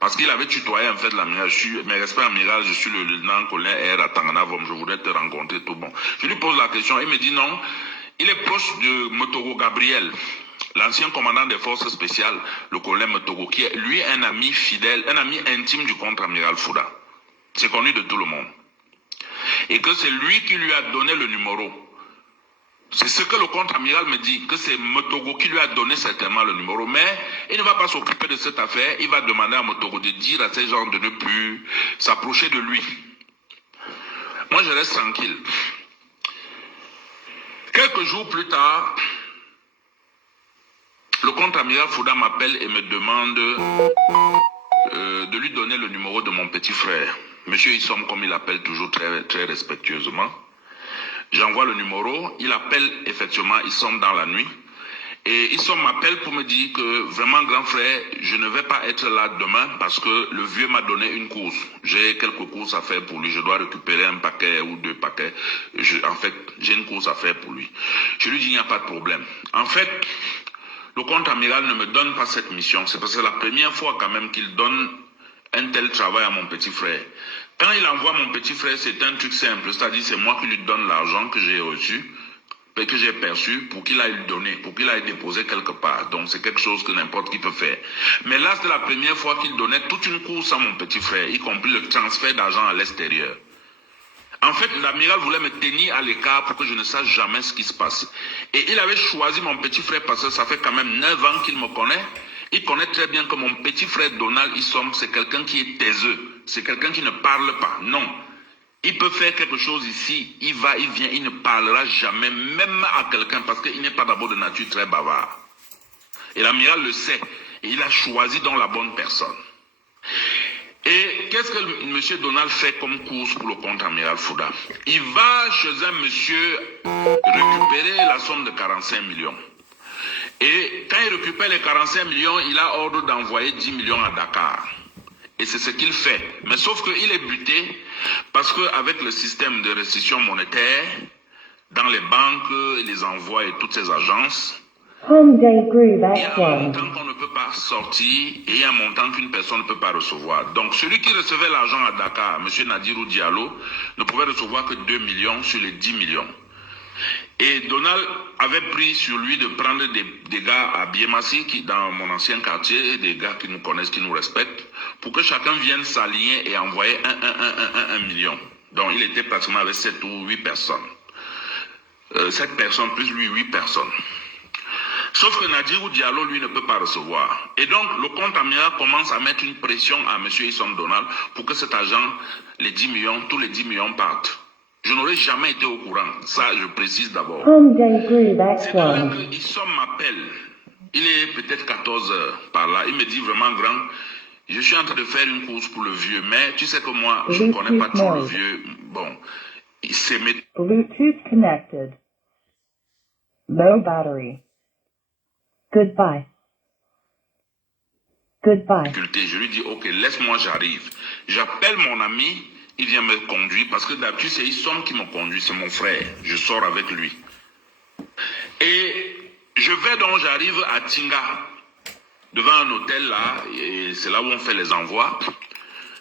Parce qu'il avait tutoyé en fait l'amiral, mes respects amiral, je suis le lieutenant-colonel R à Tanganavom, je voudrais te rencontrer, tout bon. Je lui pose la question, il me dit non, il est proche de Motogo Gabriel, l'ancien commandant des forces spéciales, le colonel Motogo, qui est lui un ami fidèle, un ami intime du contre-amiral Fouda. C'est connu de tout le monde. Et que c'est lui qui lui a donné le numéro. C'est ce que le contre-amiral me dit, que c'est Motogo qui lui a donné certainement le numéro, mais il ne va pas s'occuper de cette affaire, il va demander à Motogo de dire à ces gens de ne plus s'approcher de lui. Moi je reste tranquille. Quelques jours plus tard, le contre-amiral Fouda m'appelle et me demande de lui donner le numéro de mon petit frère. Monsieur Issom, comme il appelle toujours très, très respectueusement. J'envoie le numéro, il appelle effectivement Issom dans la nuit. Et Issom m'appelle pour me dire que vraiment, grand frère, je ne vais pas être là demain parce que le vieux m'a donné une course. J'ai quelques courses à faire pour lui. Je dois récupérer un paquet ou 2 paquets. En fait, j'ai une course à faire pour lui. Je lui dis, il n'y a pas de problème. En fait, le contre-amiral ne me donne pas cette mission. C'est parce que c'est la première fois quand même qu'il donne un tel travail à mon petit frère. Quand il envoie mon petit frère, c'est un truc simple. C'est-à-dire, c'est moi qui lui donne l'argent que j'ai reçu, que j'ai perçu, pour qu'il aille le donner, pour qu'il aille déposer quelque part. Donc, c'est quelque chose que n'importe qui peut faire. Mais là, c'est la première fois qu'il donnait toute une course à mon petit frère, y compris le transfert d'argent à l'extérieur. En fait, l'amiral voulait me tenir à l'écart pour que je ne sache jamais ce qui se passe. Et il avait choisi mon petit frère parce que ça fait quand même 9 ans qu'il me connaît. Il connaît très bien que mon petit frère Donald Issom, c'est quelqu'un qui est taiseux. C'est quelqu'un qui ne parle pas. Non. Il peut faire quelque chose ici, il va, il vient, il ne parlera jamais, même à quelqu'un, parce qu'il n'est pas d'abord de nature très bavard. Et l'amiral le sait. Et il a choisi donc la bonne personne. Et qu'est-ce que M. Donald fait comme course pour le contre-amiral Fouda? Il va chez un monsieur récupérer la somme de 45 millions. Et quand il récupère les 45 millions, il a ordre d'envoyer 10 millions à Dakar. Et c'est ce qu'il fait. Mais sauf qu'il est buté parce qu'avec le système de restriction monétaire, dans les banques, les envois et toutes ces agences, Home Day Group il y a un X1. montant qu'on ne peut pas sortir et il y a un montant qu'une personne ne peut pas recevoir. Donc celui qui recevait l'argent à Dakar, M. Nadirou Diallo, ne pouvait recevoir que 2 millions sur les 10 millions. Et Donald avait pris sur lui de prendre des gars à Biemassi, qui dans mon ancien quartier, des gars qui nous connaissent, qui nous respectent, pour que chacun vienne s'aligner et envoyer un million. Donc il était pratiquement avec 7 ou 8 personnes. 7 personnes plus lui, 8 personnes. Sauf que Nadirou Diallo, lui, ne peut pas recevoir. Et donc, le contre-amiral commence à mettre une pression à M. Issom Donald pour que cet argent, les 10 millions, tous les 10 millions partent. Je n'aurais jamais été au courant. Ça, je précise d'abord. Home Day Group C'est là X1. que Issom m'appelle. Il est peut-être 14 heures par là. Il me dit vraiment, grand, je suis en train de faire une course pour le vieux, mais tu sais que moi, je ne connais pas trop le vieux. Bon, c'est mes Bluetooth connected. Low battery. Goodbye. Goodbye. difficultés. Je lui dis, ok, laisse-moi, j'arrive. J'appelle mon ami, il vient me conduire, parce que d'habitude, c'est Issom qui me conduit, c'est mon frère. Je sors avec lui. Et je vais donc, j'arrive à Tinga, devant un hôtel là, et c'est là où on fait les envois.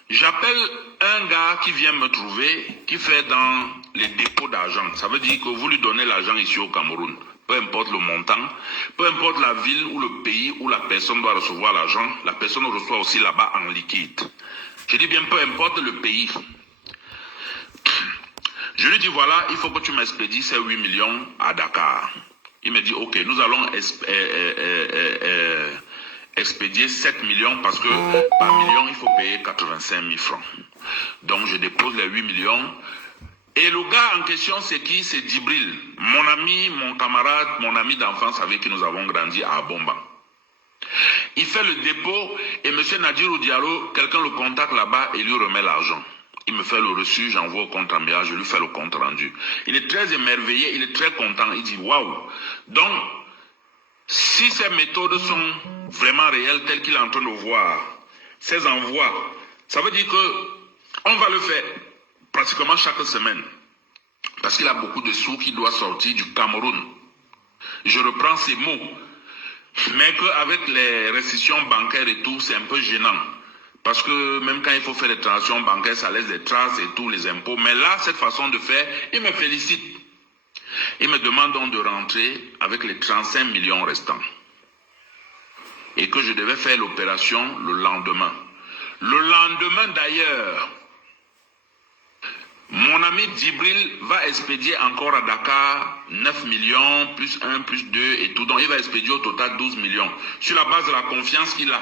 J'appelle un gars qui vient me trouver, qui fait dans les dépôts d'argent. Ça veut dire que vous lui donnez l'argent ici au Cameroun. Peu importe le montant, peu importe la ville ou le pays où la personne doit recevoir l'argent, la personne reçoit aussi là-bas en liquide. Je dis bien peu importe le pays. Je lui dis voilà, il faut que tu m'expédies ces 8 millions à Dakar. Il me dit ok, nous allons expédier 7 millions parce que par million il faut payer 85 000 francs. Donc je dépose les 8 millions. Et le gars en question, c'est qui? C'est Djibril, mon ami, mon camarade, mon ami d'enfance avec qui nous avons grandi à Abomba. Il fait le dépôt et M. Nadirou Diallo, quelqu'un le contacte là-bas et lui remet l'argent. Il me fait le reçu, j'envoie au compte-amiral, je lui fais le compte rendu. Il est très émerveillé, il est très content, il dit waouh. Donc, si ces méthodes sont vraiment réelles, telles qu'il est en train de voir, ces envois, ça veut dire que on va le faire pratiquement chaque semaine. Parce qu'il a beaucoup de sous qui doivent sortir du Cameroun. Je reprends ces mots. Mais qu'avec les restrictions bancaires et tout, c'est un peu gênant. Parce que même quand il faut faire des transactions bancaires, ça laisse des traces et tous les impôts. Mais là, cette façon de faire, il me félicite. Il me demande donc de rentrer avec les 35 millions restants. Et que je devais faire l'opération le lendemain. Le lendemain d'ailleurs, mon ami Djibril va expédier encore à Dakar 9 millions, plus 1, plus 2 et tout. Donc il va expédier au total 12 millions. Sur la base de la confiance qu'il a.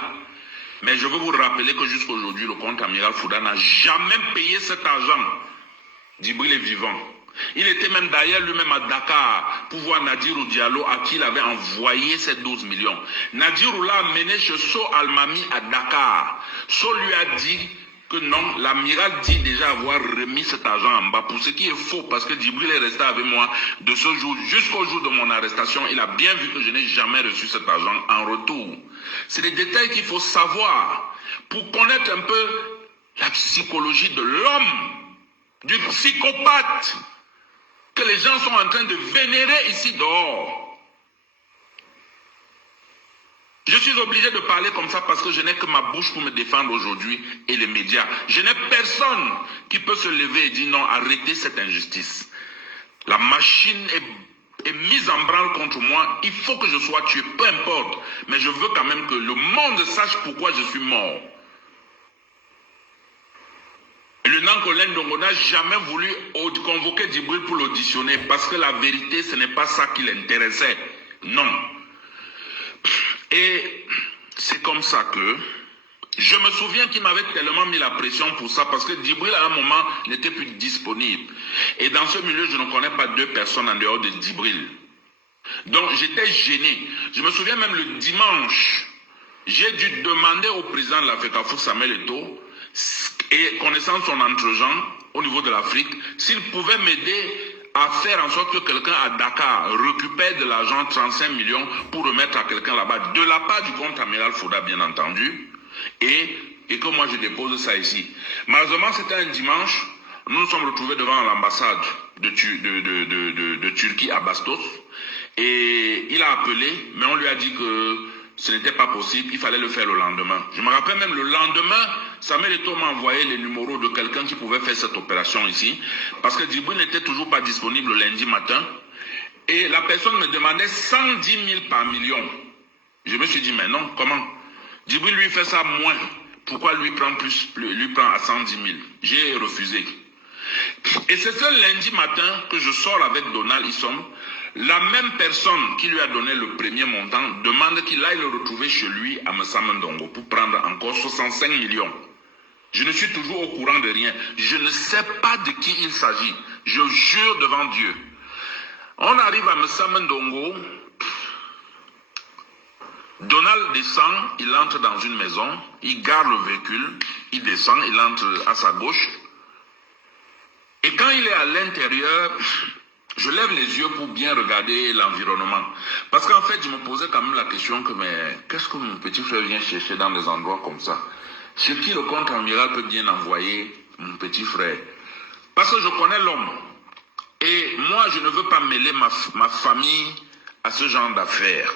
Mais je veux vous rappeler que jusqu'à aujourd'hui, le contre-amiral Fouda n'a jamais payé cet argent. Djibril est vivant. Il était même d'ailleurs lui-même à Dakar pour voir Nadirou Diallo à qui il avait envoyé ces 12 millions. Nadirou l'a amené chez So Almami à Dakar. So lui a dit que non, l'amiral dit déjà avoir remis cet argent en bas, pour ce qui est faux, parce que Djibril est resté avec moi de ce jour jusqu'au jour de mon arrestation. Il a bien vu que je n'ai jamais reçu cet argent en retour. C'est des détails qu'il faut savoir pour connaître un peu la psychologie de l'homme, du psychopathe que les gens sont en train de vénérer ici dehors. Je suis obligé de parler comme ça parce que je n'ai que ma bouche pour me défendre aujourd'hui et les médias. Je n'ai personne qui peut se lever et dire non, arrêtez cette injustice. La machine est mise en branle contre moi. Il faut que je sois tué, peu importe. Mais je veux quand même que le monde sache pourquoi je suis mort. Le Nankolène Ndongo n'a jamais voulu convoquer Djibril pour l'auditionner parce que la vérité, ce n'est pas ça qui l'intéressait. Non. Et c'est comme ça que je me souviens qu'il m'avait tellement mis la pression pour ça parce que Djibril à un moment n'était plus disponible. Et dans ce milieu, je ne connais pas deux personnes en dehors de Djibril. Donc j'étais gêné. Je me souviens même le dimanche, j'ai dû demander au président de l'Africafoot, Samuel Eto'o, et connaissant son entre-gens au niveau de l'Afrique, s'il pouvait m'aider à faire en sorte que quelqu'un à Dakar récupère de l'argent, 35 millions, pour remettre à quelqu'un là-bas, de la part du contre-amiral Fouda, bien entendu, et que moi je dépose ça ici. Malheureusement, c'était un dimanche, nous nous sommes retrouvés devant l'ambassade de Turquie à Bastos, et il a appelé, mais on lui a dit que ce n'était pas possible, il fallait le faire le lendemain. Je me rappelle même le lendemain, Samuel Eto'o m'a envoyé les numéros de quelqu'un qui pouvait faire cette opération ici, parce que Djibril n'était toujours pas disponible le lundi matin, et la personne me demandait 110 000 par million. Je me suis dit, mais non, comment? Djibril lui fait ça moins, pourquoi lui prend à 110 000? J'ai refusé. Et c'est ce lundi matin que je sors avec Donald Issom. La même personne qui lui a donné le premier montant demande qu'il aille le retrouver chez lui à Messama Ndongo pour prendre encore 65 millions. Je ne suis toujours au courant de rien. Je ne sais pas de qui il s'agit. Je jure devant Dieu. On arrive à Messama Ndongo. Donald descend, il entre dans une maison, il gare le véhicule, il descend, il entre à sa gauche. Et quand il est à l'intérieur, je lève les yeux pour bien regarder l'environnement. Parce qu'en fait, je me posais quand même la question que, mais qu'est-ce que mon petit frère vient chercher dans des endroits comme ça? Sur qui le contre-amiral peut bien envoyer mon petit frère? Parce que je connais l'homme. Et moi, je ne veux pas mêler ma famille à ce genre d'affaires.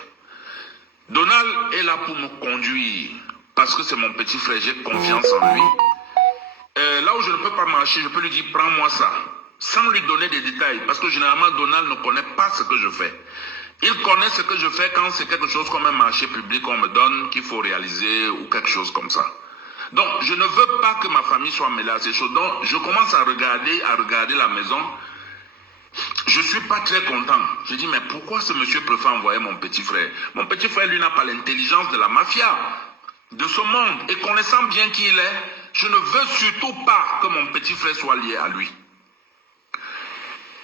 Donald est là pour me conduire. Parce que c'est mon petit frère, j'ai confiance en lui. Là où je ne peux pas marcher, je peux lui dire, prends-moi ça. Sans lui donner des détails, parce que généralement Donald ne connaît pas ce que je fais. Il connaît ce que je fais quand c'est quelque chose comme un marché public qu'on me donne, qu'il faut réaliser ou quelque chose comme ça. Donc je ne veux pas que ma famille soit mêlée à ces choses. Donc je commence à regarder la maison. Je ne suis pas très content. Je dis, mais pourquoi ce monsieur préfère envoyer mon petit frère? Mon petit frère, lui, n'a pas l'intelligence de la mafia, de ce monde. Et connaissant bien qui il est, je ne veux surtout pas que mon petit frère soit lié à lui.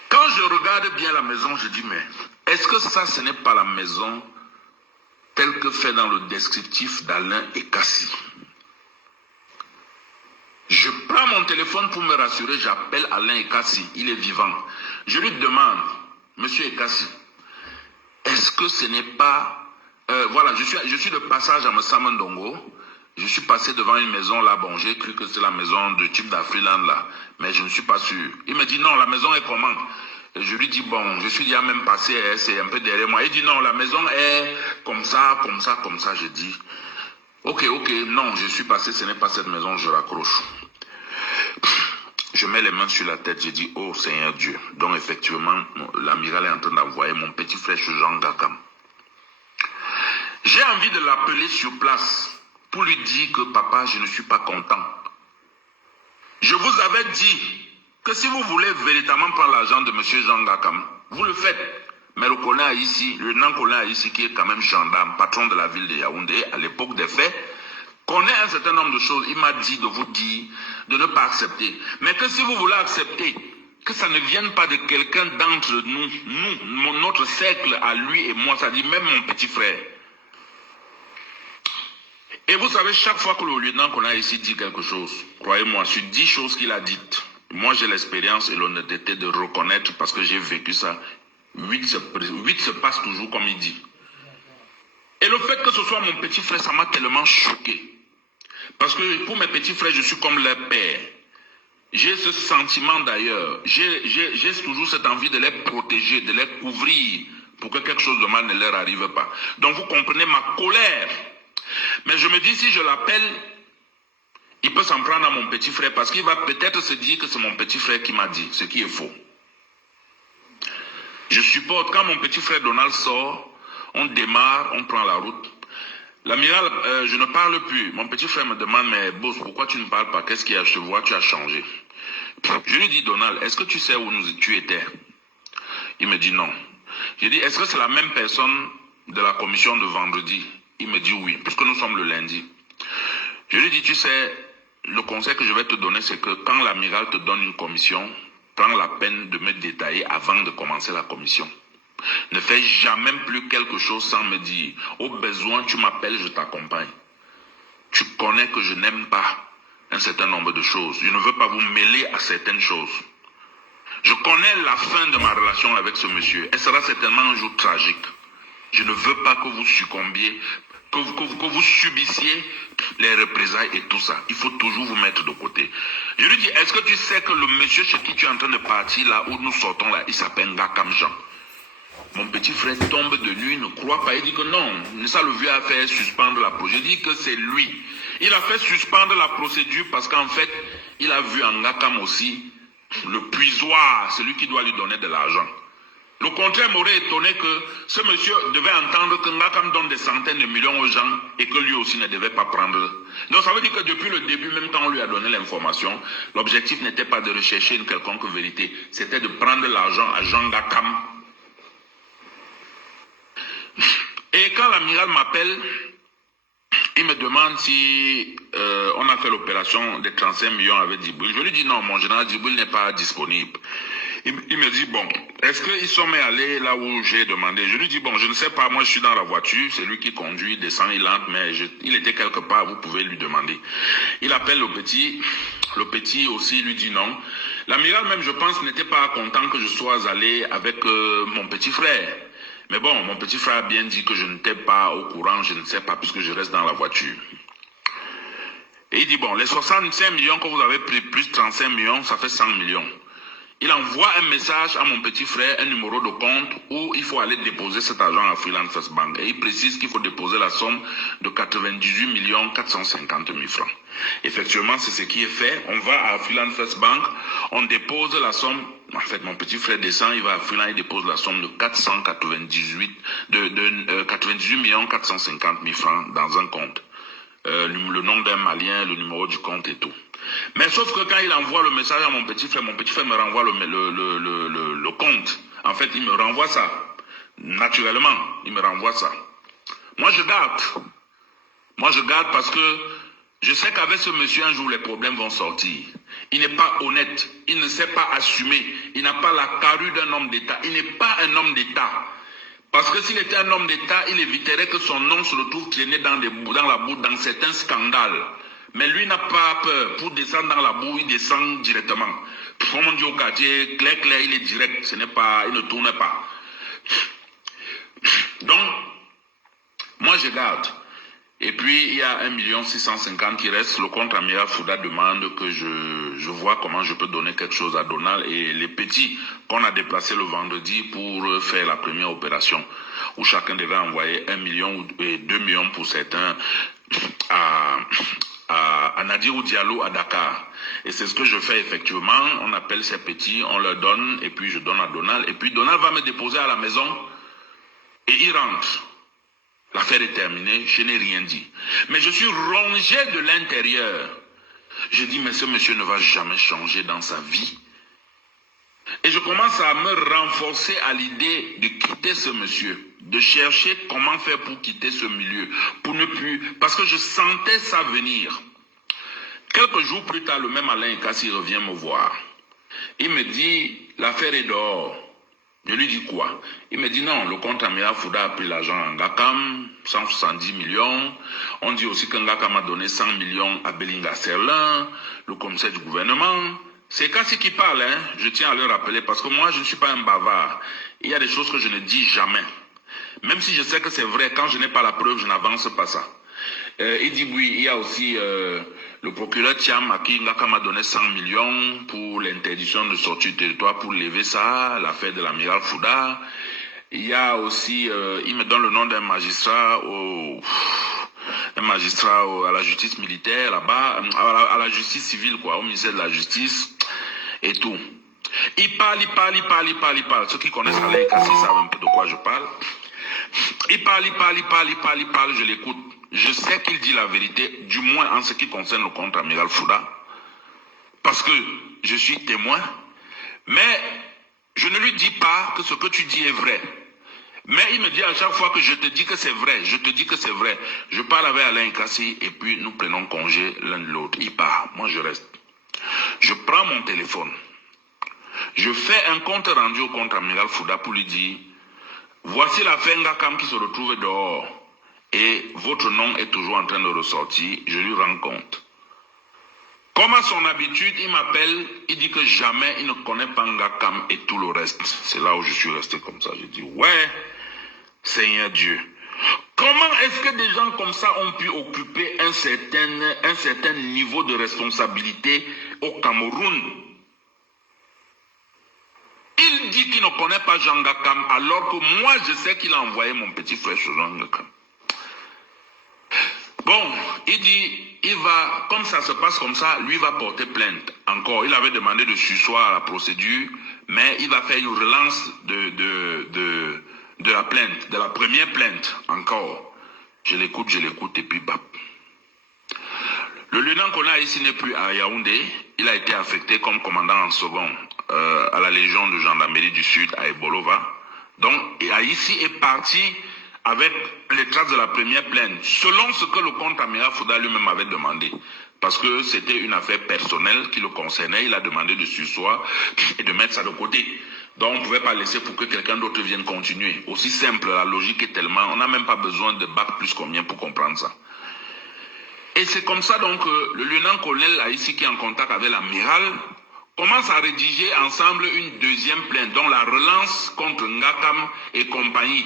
Quand je regarde bien la maison, je dis, mais est-ce que ça, ce n'est pas la maison telle que fait dans le descriptif d'Alain Ekassi? Je prends mon téléphone pour me rassurer, j'appelle Alain Ekassi, il est vivant. Je lui demande, monsieur Ekassi, est-ce que ce n'est pas... voilà, je suis de passage à Messama Ndongo. Je suis passé devant une maison là, bon, j'ai cru que c'est la maison de type d'Afriland là, mais je ne suis pas sûr. Il me dit non, la maison est comment? Et je lui dis bon, je suis déjà même passé, c'est un peu derrière moi. Il dit non, la maison est comme ça, comme ça, comme ça. Je dis ok, non, je suis passé, ce n'est pas cette maison, je raccroche. Je mets les mains sur la tête, je dis oh Seigneur Dieu. Donc effectivement, l'amiral est en train d'envoyer mon petit frère chez Jean Gakam. J'ai envie de l'appeler sur place pour lui dire que papa, je ne suis pas content. Je vous avais dit que si vous voulez véritablement prendre l'argent de M. Jean Gakam, vous le faites. Mais le colonel ici, le non-colonel ici, qui est quand même gendarme, patron de la ville de Yaoundé, à l'époque des faits, connaît un certain nombre de choses. Il m'a dit de vous dire de ne pas accepter. Mais que si vous voulez accepter, que ça ne vienne pas de quelqu'un d'entre nous, notre cercle à lui et moi, ça dit même mon petit frère. Et vous savez, chaque fois que le lieutenant qu'on a ici dit quelque chose, croyez-moi, sur 10 choses qu'il a dites, moi j'ai l'expérience et l'honnêteté de reconnaître parce que j'ai vécu ça. 8 se passe toujours comme il dit. Et le fait que ce soit mon petit frère, ça m'a tellement choqué. Parce que pour mes petits frères, je suis comme leur père. J'ai ce sentiment d'ailleurs. J'ai toujours cette envie de les protéger, de les couvrir pour que quelque chose de mal ne leur arrive pas. Donc vous comprenez ma colère. Mais je me dis, si je l'appelle, il peut s'en prendre à mon petit frère parce qu'il va peut-être se dire que c'est mon petit frère qui m'a dit, ce qui est faux. Je supporte, quand mon petit frère Donald sort, on démarre, on prend la route. L'amiral, je ne parle plus. Mon petit frère me demande, mais boss, pourquoi tu ne parles pas? Qu'est-ce qu'il y a? Je te vois, tu as changé. Je lui dis, Donald, est-ce que tu sais où tu étais? Il me dit non. Je dis, est-ce que c'est la même personne de la commission de vendredi? Il me dit oui, puisque nous sommes le lundi. Je lui dis, tu sais, le conseil que je vais te donner, c'est que quand l'amiral te donne une commission, prends la peine de me détailler avant de commencer la commission. Ne fais jamais plus quelque chose sans me dire. Au besoin, tu m'appelles, je t'accompagne. Tu connais que je n'aime pas un certain nombre de choses. Je ne veux pas vous mêler à certaines choses. Je connais la fin de ma relation avec ce monsieur. Elle sera certainement un jour tragique. Je ne veux pas que vous succombiez, que vous subissiez les représailles et tout ça. Il faut toujours vous mettre de côté. Je lui dis, est-ce que tu sais que le monsieur chez qui tu es en train de partir, là où nous sortons, là, il s'appelle Ngakam Jean. Mon petit frère tombe de nuit, ne croit pas. Il dit que non, ça le vieux a fait suspendre la procédure. Je dis que c'est lui. Il a fait suspendre la procédure parce qu'en fait, il a vu en Ngakam aussi le puisoir, celui qui doit lui donner de l'argent. Le contraire m'aurait étonné que ce monsieur devait entendre que Ngakam donne des centaines de millions aux gens et que lui aussi ne devait pas prendre. Donc ça veut dire que depuis le début, même quand on lui a donné l'information, l'objectif n'était pas de rechercher une quelconque vérité, c'était de prendre l'argent à Jean Ngakam. Et quand l'amiral m'appelle, il me demande si on a fait l'opération des 35 millions avec Djibril. Je lui dis non, mon général Djibril n'est pas disponible. Il me dit, bon, est-ce qu'ils sont allés là où j'ai demandé? Je lui dis, bon, je ne sais pas, moi je suis dans la voiture, c'est lui qui conduit, il descend, il entre, mais il était quelque part, vous pouvez lui demander. Il appelle le petit aussi lui dit non. L'amiral même, je pense, n'était pas content que je sois allé avec mon petit frère. Mais bon, mon petit frère a bien dit que je n'étais pas au courant, je ne sais pas, puisque je reste dans la voiture. Et il dit, bon, les 65 millions que vous avez pris, plus 35 millions, ça fait 100 millions. Il envoie un message à mon petit frère, un numéro de compte, où il faut aller déposer cet argent à Freeland First Bank. Et il précise qu'il faut déposer la somme de 98 450 000 francs. Effectivement, c'est ce qui est fait. On va à Freeland First Bank, on dépose la somme. En fait, mon petit frère descend, il va à Freeland, il dépose la somme de 98 450 000 francs dans un compte. Le nom d'un Malien, le numéro du compte et tout. Mais sauf que quand il envoie le message à mon petit frère me renvoie le compte. En fait, il me renvoie ça. Naturellement, il me renvoie ça. Moi, je garde. Moi, je garde parce que je sais qu'avec ce monsieur, un jour, les problèmes vont sortir. Il n'est pas honnête. Il ne sait pas assumer. Il n'a pas la carrure d'un homme d'État. Il n'est pas un homme d'État. Parce que s'il était un homme d'État, il éviterait que son nom se retrouve traîné dans la boue, dans certains scandales. Mais lui n'a pas peur. Pour descendre dans la boue, il descend directement. Comme on dit au quartier, clair, il est direct. Il ne tourne pas. Donc, moi je garde. Et puis, il y a 1 650 000 qui reste. Le contre-amiral Fouda demande que je vois comment je peux donner quelque chose à Donald. Et les petits qu'on a déplacés le vendredi pour faire la première opération, où chacun devait envoyer 1 million et 2 millions pour certains à Nadir Diallo à Dakar. Et c'est ce que je fais effectivement. On appelle ces petits, on leur donne, et puis je donne à Donald. Et puis Donald va me déposer à la maison et il rentre. L'affaire est terminée, je n'ai rien dit. Mais je suis rongé de l'intérieur. Je dis, mais ce monsieur ne va jamais changer dans sa vie. Et je commence à me renforcer à l'idée de quitter ce monsieur, de chercher comment faire pour quitter ce milieu, pour ne plus... Parce que je sentais ça venir. Quelques jours plus tard, le même Alain Kassi revient me voir. Il me dit, l'affaire est dehors. Je lui dis quoi? Il me dit non, le compte amiral Fouda a pris l'argent à Ngakam, 170 millions. On dit aussi que Ngakam a donné 100 millions à Belinga Serlin, le commissaire du gouvernement. C'est Kassi qui parle, hein. Je tiens à le rappeler parce que moi je ne suis pas un bavard. Il y a des choses que je ne dis jamais. Même si je sais que c'est vrai, quand je n'ai pas la preuve, je n'avance pas ça. Il dit oui, il y a aussi le procureur Thiam à qui Ngakam a donné 100 millions pour l'interdiction de sortie du territoire pour lever ça, l'affaire de l'amiral Fouda. Il y a aussi, il me donne le nom d'un magistrat à la justice militaire là-bas, à la justice civile quoi, au ministère de la justice et tout. Il parle. Ceux qui connaissent Alain Kassi savent un peu de quoi je parle. Il parle, je l'écoute. Je sais qu'il dit la vérité, du moins en ce qui concerne le compte amiral Fouda, parce que je suis témoin, mais je ne lui dis pas que ce que tu dis est vrai. Mais il me dit à chaque fois que je te dis que c'est vrai, je te dis que c'est vrai. Je parle avec Alain Kassi et puis nous prenons congé l'un de l'autre. Il part, moi je reste. Je prends mon téléphone. Je fais un compte rendu au compte amiral Fouda pour lui dire, voici l'affaire Ngakam qui se retrouve dehors. Et votre nom est toujours en train de ressortir, je lui rends compte. Comme à son habitude, il m'appelle, il dit que jamais il ne connaît pas Ngakam et tout le reste. C'est là où je suis resté comme ça. Je dis, ouais, Seigneur Dieu. Comment est-ce que des gens comme ça ont pu occuper un certain niveau de responsabilité au Cameroun? Il dit qu'il ne connaît pas Jean Ngakam, alors que moi je sais qu'il a envoyé mon petit frère chez Jean Ngakam. Bon, il dit, il va, comme ça se passe comme ça, lui va porter plainte. Encore, il avait demandé de surseoir à la procédure, mais il va faire une relance de la plainte, de la première plainte, encore. Je l'écoute, et puis bap. Le lieutenant qu'on a ici n'est plus à Yaoundé, il a été affecté comme commandant en second à la Légion de gendarmerie du Sud à Ebolova. Donc, ici est parti avec les traces de la première plainte, selon ce que le compte amiral Fouda lui-même avait demandé. Parce que c'était une affaire personnelle qui le concernait, il a demandé de surseoir et de mettre ça de côté. Donc on ne pouvait pas laisser pour que quelqu'un d'autre vienne continuer. Aussi simple, la logique est tellement, on n'a même pas besoin de bac plus combien pour comprendre ça. Et c'est comme ça donc le lieutenant-colonel là ici qui est en contact avec l'amiral commence à rédiger ensemble une deuxième plainte, dont la relance contre Ngakam et compagnie.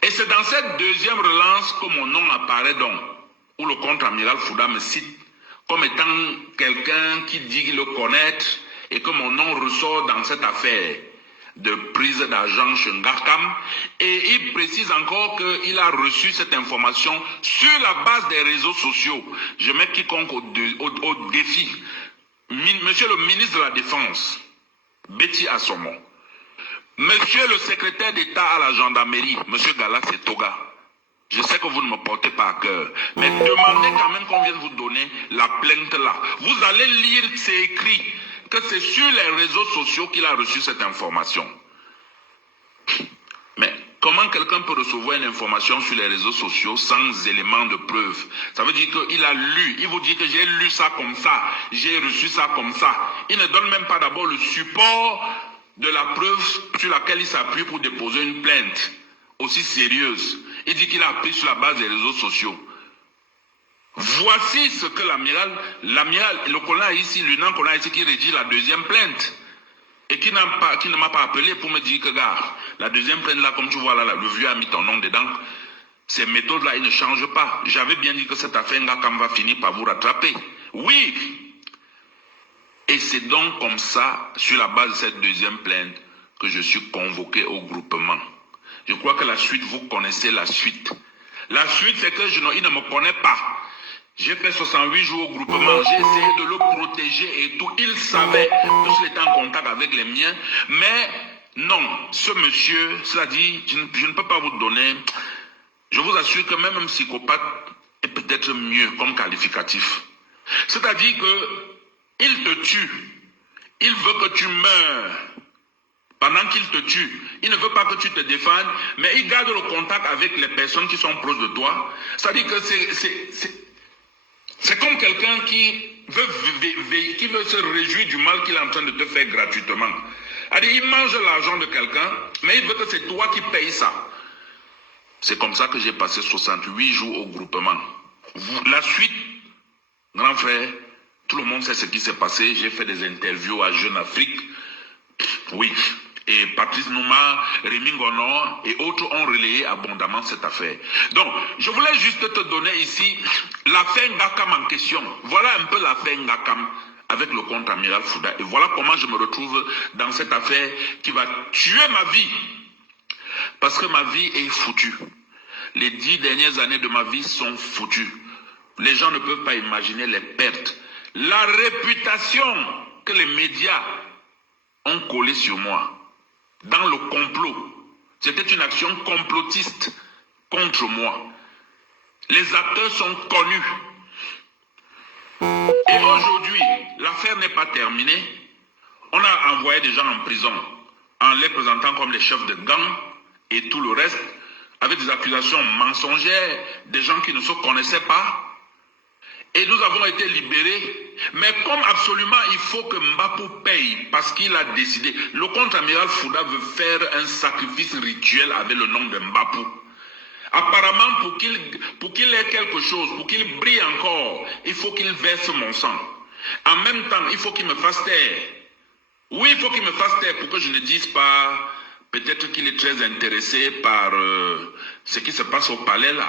Et c'est dans cette deuxième relance que mon nom apparaît donc, où le contre-amiral Fouda me cite comme étant quelqu'un qui dit le connaître et que mon nom ressort dans cette affaire de prise d'argent chez Ngakam. Et il précise encore qu'il a reçu cette information sur la base des réseaux sociaux. Je mets quiconque au défi. Monsieur le ministre de la Défense, Betty Assomo. Monsieur le secrétaire d'État à la gendarmerie, monsieur Galas et Toga, je sais que vous ne me portez pas à cœur, mais demandez quand même qu'on vienne vous donner la plainte là. Vous allez lire, c'est écrit, que c'est sur les réseaux sociaux qu'il a reçu cette information. Mais comment quelqu'un peut recevoir une information sur les réseaux sociaux sans élément de preuve? Ça veut dire qu'il a lu, il vous dit que j'ai lu ça comme ça, j'ai reçu ça comme ça. Il ne donne même pas d'abord le support de la preuve sur laquelle il s'appuie pour déposer une plainte aussi sérieuse. Il dit qu'il a appris sur la base des réseaux sociaux. Voici ce que l'amiral, le colonel ici, le lieutenant colonel ici qui rédige la deuxième plainte et qui ne m'a pas appelé pour me dire que gars, la deuxième plainte là, comme tu vois là, le vieux a mis ton nom dedans. Ces méthodes là, ils ne changent pas. J'avais bien dit que cette affaire Ngakam va finir par vous rattraper. Oui. Et c'est donc comme ça, sur la base de cette deuxième plainte, que je suis convoqué au groupement. Je crois que la suite, vous connaissez la suite. La suite, c'est que il ne me connaît pas. J'ai fait 68 jours au groupement, j'ai essayé de le protéger et tout. Il savait que je était en contact avec les miens. Mais non, ce monsieur, cela dit, je ne peux pas vous donner. Je vous assure que même un psychopathe est peut-être mieux comme qualificatif. C'est-à-dire que il te tue. Il veut que tu meurs. Pendant qu'il te tue, il ne veut pas que tu te défendes, mais il garde le contact avec les personnes qui sont proches de toi. C'est-à-dire que c'est comme quelqu'un qui veut se réjouir du mal qu'il est en train de te faire gratuitement. Il mange l'argent de quelqu'un, mais il veut que c'est toi qui payes ça. C'est comme ça que j'ai passé 68 jours au groupement. La suite, grand frère, tout le monde sait ce qui s'est passé. J'ai fait des interviews à Jeune Afrique. Oui. Et Patrice Nouma, Rémi Ngono et autres ont relayé abondamment cette affaire. Donc, je voulais juste te donner ici l'affaire Ngakam en question. Voilà un peu l'affaire Ngakam avec le contre-amiral Fouda. Et voilà comment je me retrouve dans cette affaire qui va tuer ma vie. Parce que ma vie est foutue. Les 10 dernières années de ma vie sont foutues. Les gens ne peuvent pas imaginer les pertes. La réputation que les médias ont collée sur moi. Dans le complot. C'était une action complotiste contre moi. Les acteurs sont connus. Et aujourd'hui, l'affaire n'est pas terminée. On a envoyé des gens en prison en les présentant comme les chefs de gang et tout le reste, avec des accusations mensongères, des gens qui ne se connaissaient pas. Et nous avons été libérés. Mais comme absolument il faut que Mbapou paye parce qu'il a décidé. Le contre-amiral Fouda veut faire un sacrifice rituel avec le nom de Mbapou. Apparemment, pour qu'il ait quelque chose, pour qu'il brille encore, il faut qu'il verse mon sang. En même temps, il faut qu'il me fasse taire. Oui, il faut qu'il me fasse taire pour que je ne dise pas, peut-être qu'il est très intéressé par ce qui se passe au palais là.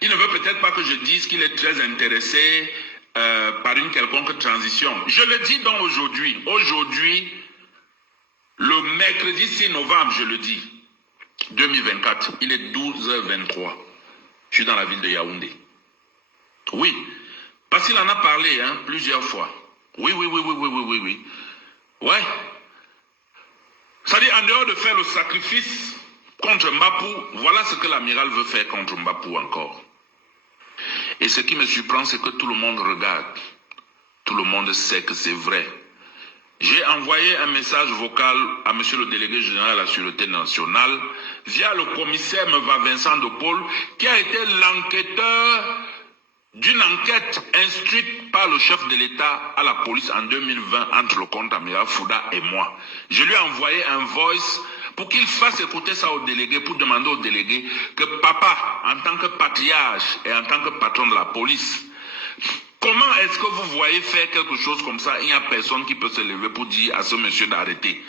Il ne veut peut-être pas que je dise qu'il est très intéressé par une quelconque transition. Je le dis donc aujourd'hui. Aujourd'hui, le mercredi 6 novembre, je le dis, 2024, il est 12h23. Je suis dans la ville de Yaoundé. Oui, parce qu'il en a parlé plusieurs fois. Oui. Ouais. C'est-à-dire, en dehors de faire le sacrifice contre Mbapou, voilà ce que l'amiral veut faire contre Mbapou encore. Et ce qui me surprend, c'est que tout le monde regarde. Tout le monde sait que c'est vrai. J'ai envoyé un message vocal à monsieur le délégué général à la Sûreté nationale via le commissaire Meva Vincent de Paul, qui a été l'enquêteur d'une enquête instruite par le chef de l'État à la police en 2020 entre le contre-amiral Fouda et moi. Je lui ai envoyé un voice pour qu'il fasse écouter ça au délégué, pour demander au délégué que papa, en tant que patriarche et en tant que patron de la police, comment est-ce que vous voyez faire quelque chose comme ça? Il n'y a personne qui peut se lever pour dire à ce monsieur d'arrêter.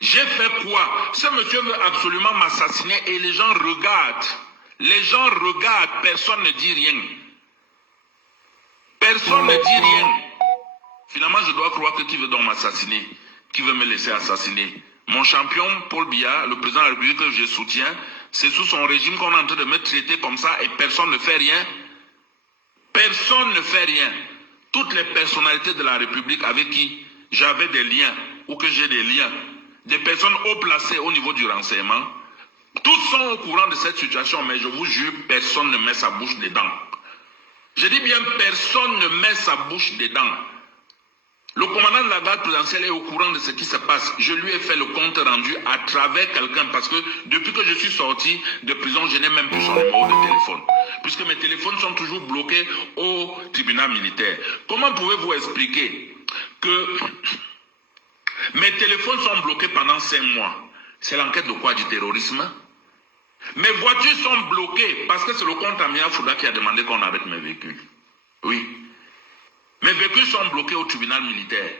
J'ai fait quoi? Ce monsieur veut absolument m'assassiner et les gens regardent. Les gens regardent, personne ne dit rien. Personne ne dit rien. Finalement, je dois croire que qui veut donc m'assassiner? Qui veut me laisser assassiner? Mon champion, Paul Biya, le président de la République que je soutiens, c'est sous son régime qu'on est en train de me traiter comme ça et personne ne fait rien. Personne ne fait rien. Toutes les personnalités de la République avec qui j'avais des liens ou que j'ai des liens, des personnes haut placées au niveau du renseignement, tous sont au courant de cette situation, mais je vous jure, personne ne met sa bouche dedans. Je dis bien, personne ne met sa bouche dedans. Le commandant de la garde présidentielle est au courant de ce qui se passe. Je lui ai fait le compte rendu à travers quelqu'un parce que depuis que je suis sorti de prison, je n'ai même plus son numéro de téléphone. Puisque mes téléphones sont toujours bloqués au tribunal militaire. Comment pouvez-vous expliquer que mes téléphones sont bloqués pendant 5 mois? C'est l'enquête de quoi? Du terrorisme? Mes voitures sont bloquées parce que c'est le contre-amiral Fouda qui a demandé qu'on arrête mes véhicules. Oui. Mes véhicules sont bloqués au tribunal militaire.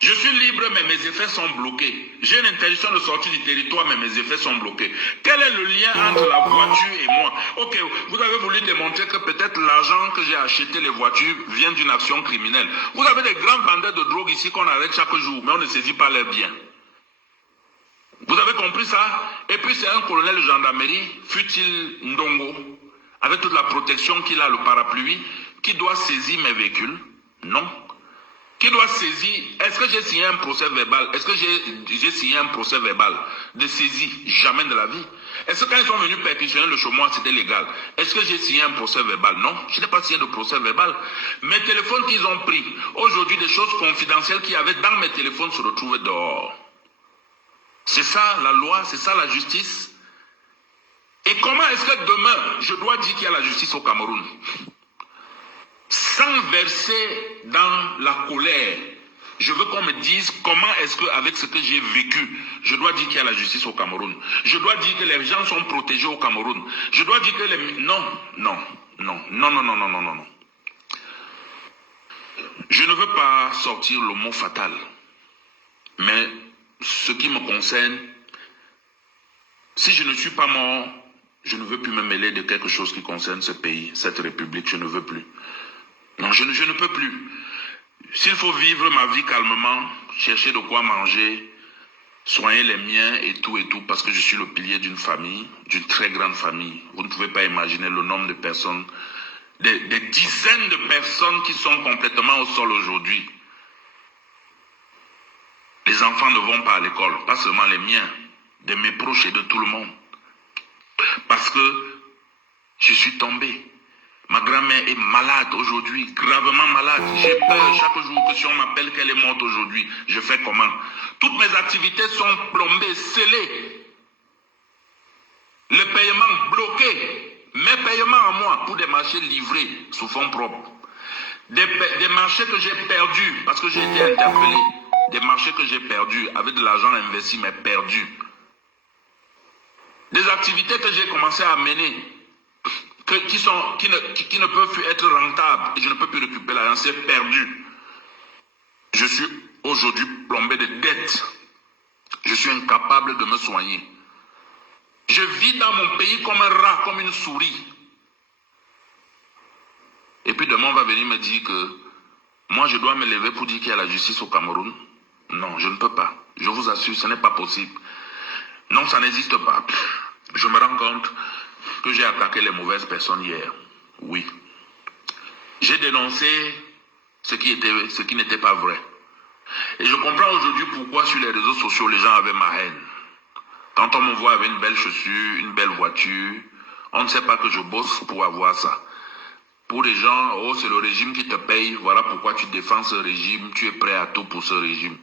Je suis libre, mais mes effets sont bloqués. J'ai une interdiction de sortie du territoire, mais mes effets sont bloqués. Quel est le lien entre la voiture et moi? Ok, vous avez voulu démontrer que peut-être l'argent que j'ai acheté les voitures vient d'une action criminelle. Vous avez des grands vendeurs de drogue ici qu'on arrête chaque jour, mais on ne saisit pas leurs biens. Vous avez compris ça? Et puis c'est un colonel de gendarmerie, fut-il Ndongo, avec toute la protection qu'il a, le parapluie, qui doit saisir mes véhicules? Non. Qui doit saisir? Est-ce que j'ai signé un procès verbal? Est-ce que j'ai signé un procès verbal de saisie? Jamais de la vie. Est-ce que quand ils sont venus perquisitionner le chômage, c'était légal? Est-ce que j'ai signé un procès verbal? Non, je n'ai pas signé de procès verbal. Mes téléphones qu'ils ont pris, aujourd'hui des choses confidentielles qu'il y avait dans mes téléphones se retrouvaient dehors. C'est ça la loi, c'est ça la justice. Et comment est-ce que demain, je dois dire qu'il y a la justice au Cameroun? Sans verser dans la colère, Je veux qu'on me dise comment est-ce qu'avec ce que j'ai vécu, je dois dire qu'il y a la justice au Cameroun. Je dois dire que les gens sont protégés au Cameroun. Je dois dire que les... Non, non, non, non, non, non, non, non, non, non. Je ne veux pas sortir le mot fatal. Mais ce qui me concerne, si je ne suis pas mort, je ne veux plus me mêler de quelque chose qui concerne ce pays, cette république, je ne veux plus. Non, je ne peux plus. S'il faut vivre ma vie calmement, chercher de quoi manger, soigner les miens et tout, parce que je suis le pilier d'une famille, d'une très grande famille. Vous ne pouvez pas imaginer le nombre de personnes, des dizaines de personnes qui sont complètement au sol aujourd'hui. Les enfants ne vont pas à l'école, pas seulement les miens, de mes proches et de tout le monde. Parce que je suis tombé. Ma grand-mère est malade aujourd'hui, gravement malade. J'ai peur chaque jour que si on m'appelle qu'elle est morte aujourd'hui, je fais comment? Toutes mes activités sont plombées, scellées. Le paiement bloqué. Mes paiements à moi pour des marchés livrés sous fonds propres. Des marchés que j'ai perdus parce que j'ai été interpellé. Des marchés que j'ai perdus avec de l'argent investi mais perdus. Des activités que j'ai commencé à mener qui ne peuvent plus être rentables et je ne peux plus récupérer l'argent, c'est perdu. Je suis aujourd'hui plombé de dettes. Je suis incapable de me soigner. Je vis dans mon pays comme un rat, comme une souris. Et puis demain on va venir me dire que moi je dois me lever pour dire qu'il y a la justice au Cameroun. Non, je ne peux pas. Je vous assure, ce n'est pas possible. Non, ça n'existe pas. Je me rends compte que j'ai attaqué les mauvaises personnes hier. Oui. J'ai dénoncé ce qui n'était pas vrai. Et je comprends aujourd'hui pourquoi sur les réseaux sociaux, les gens avaient ma haine. Quand on me voit avec une belle chaussure, une belle voiture, on ne sait pas que je bosse pour avoir ça. Pour les gens, oh, c'est le régime qui te paye, voilà pourquoi tu défends ce régime, tu es prêt à tout pour ce régime.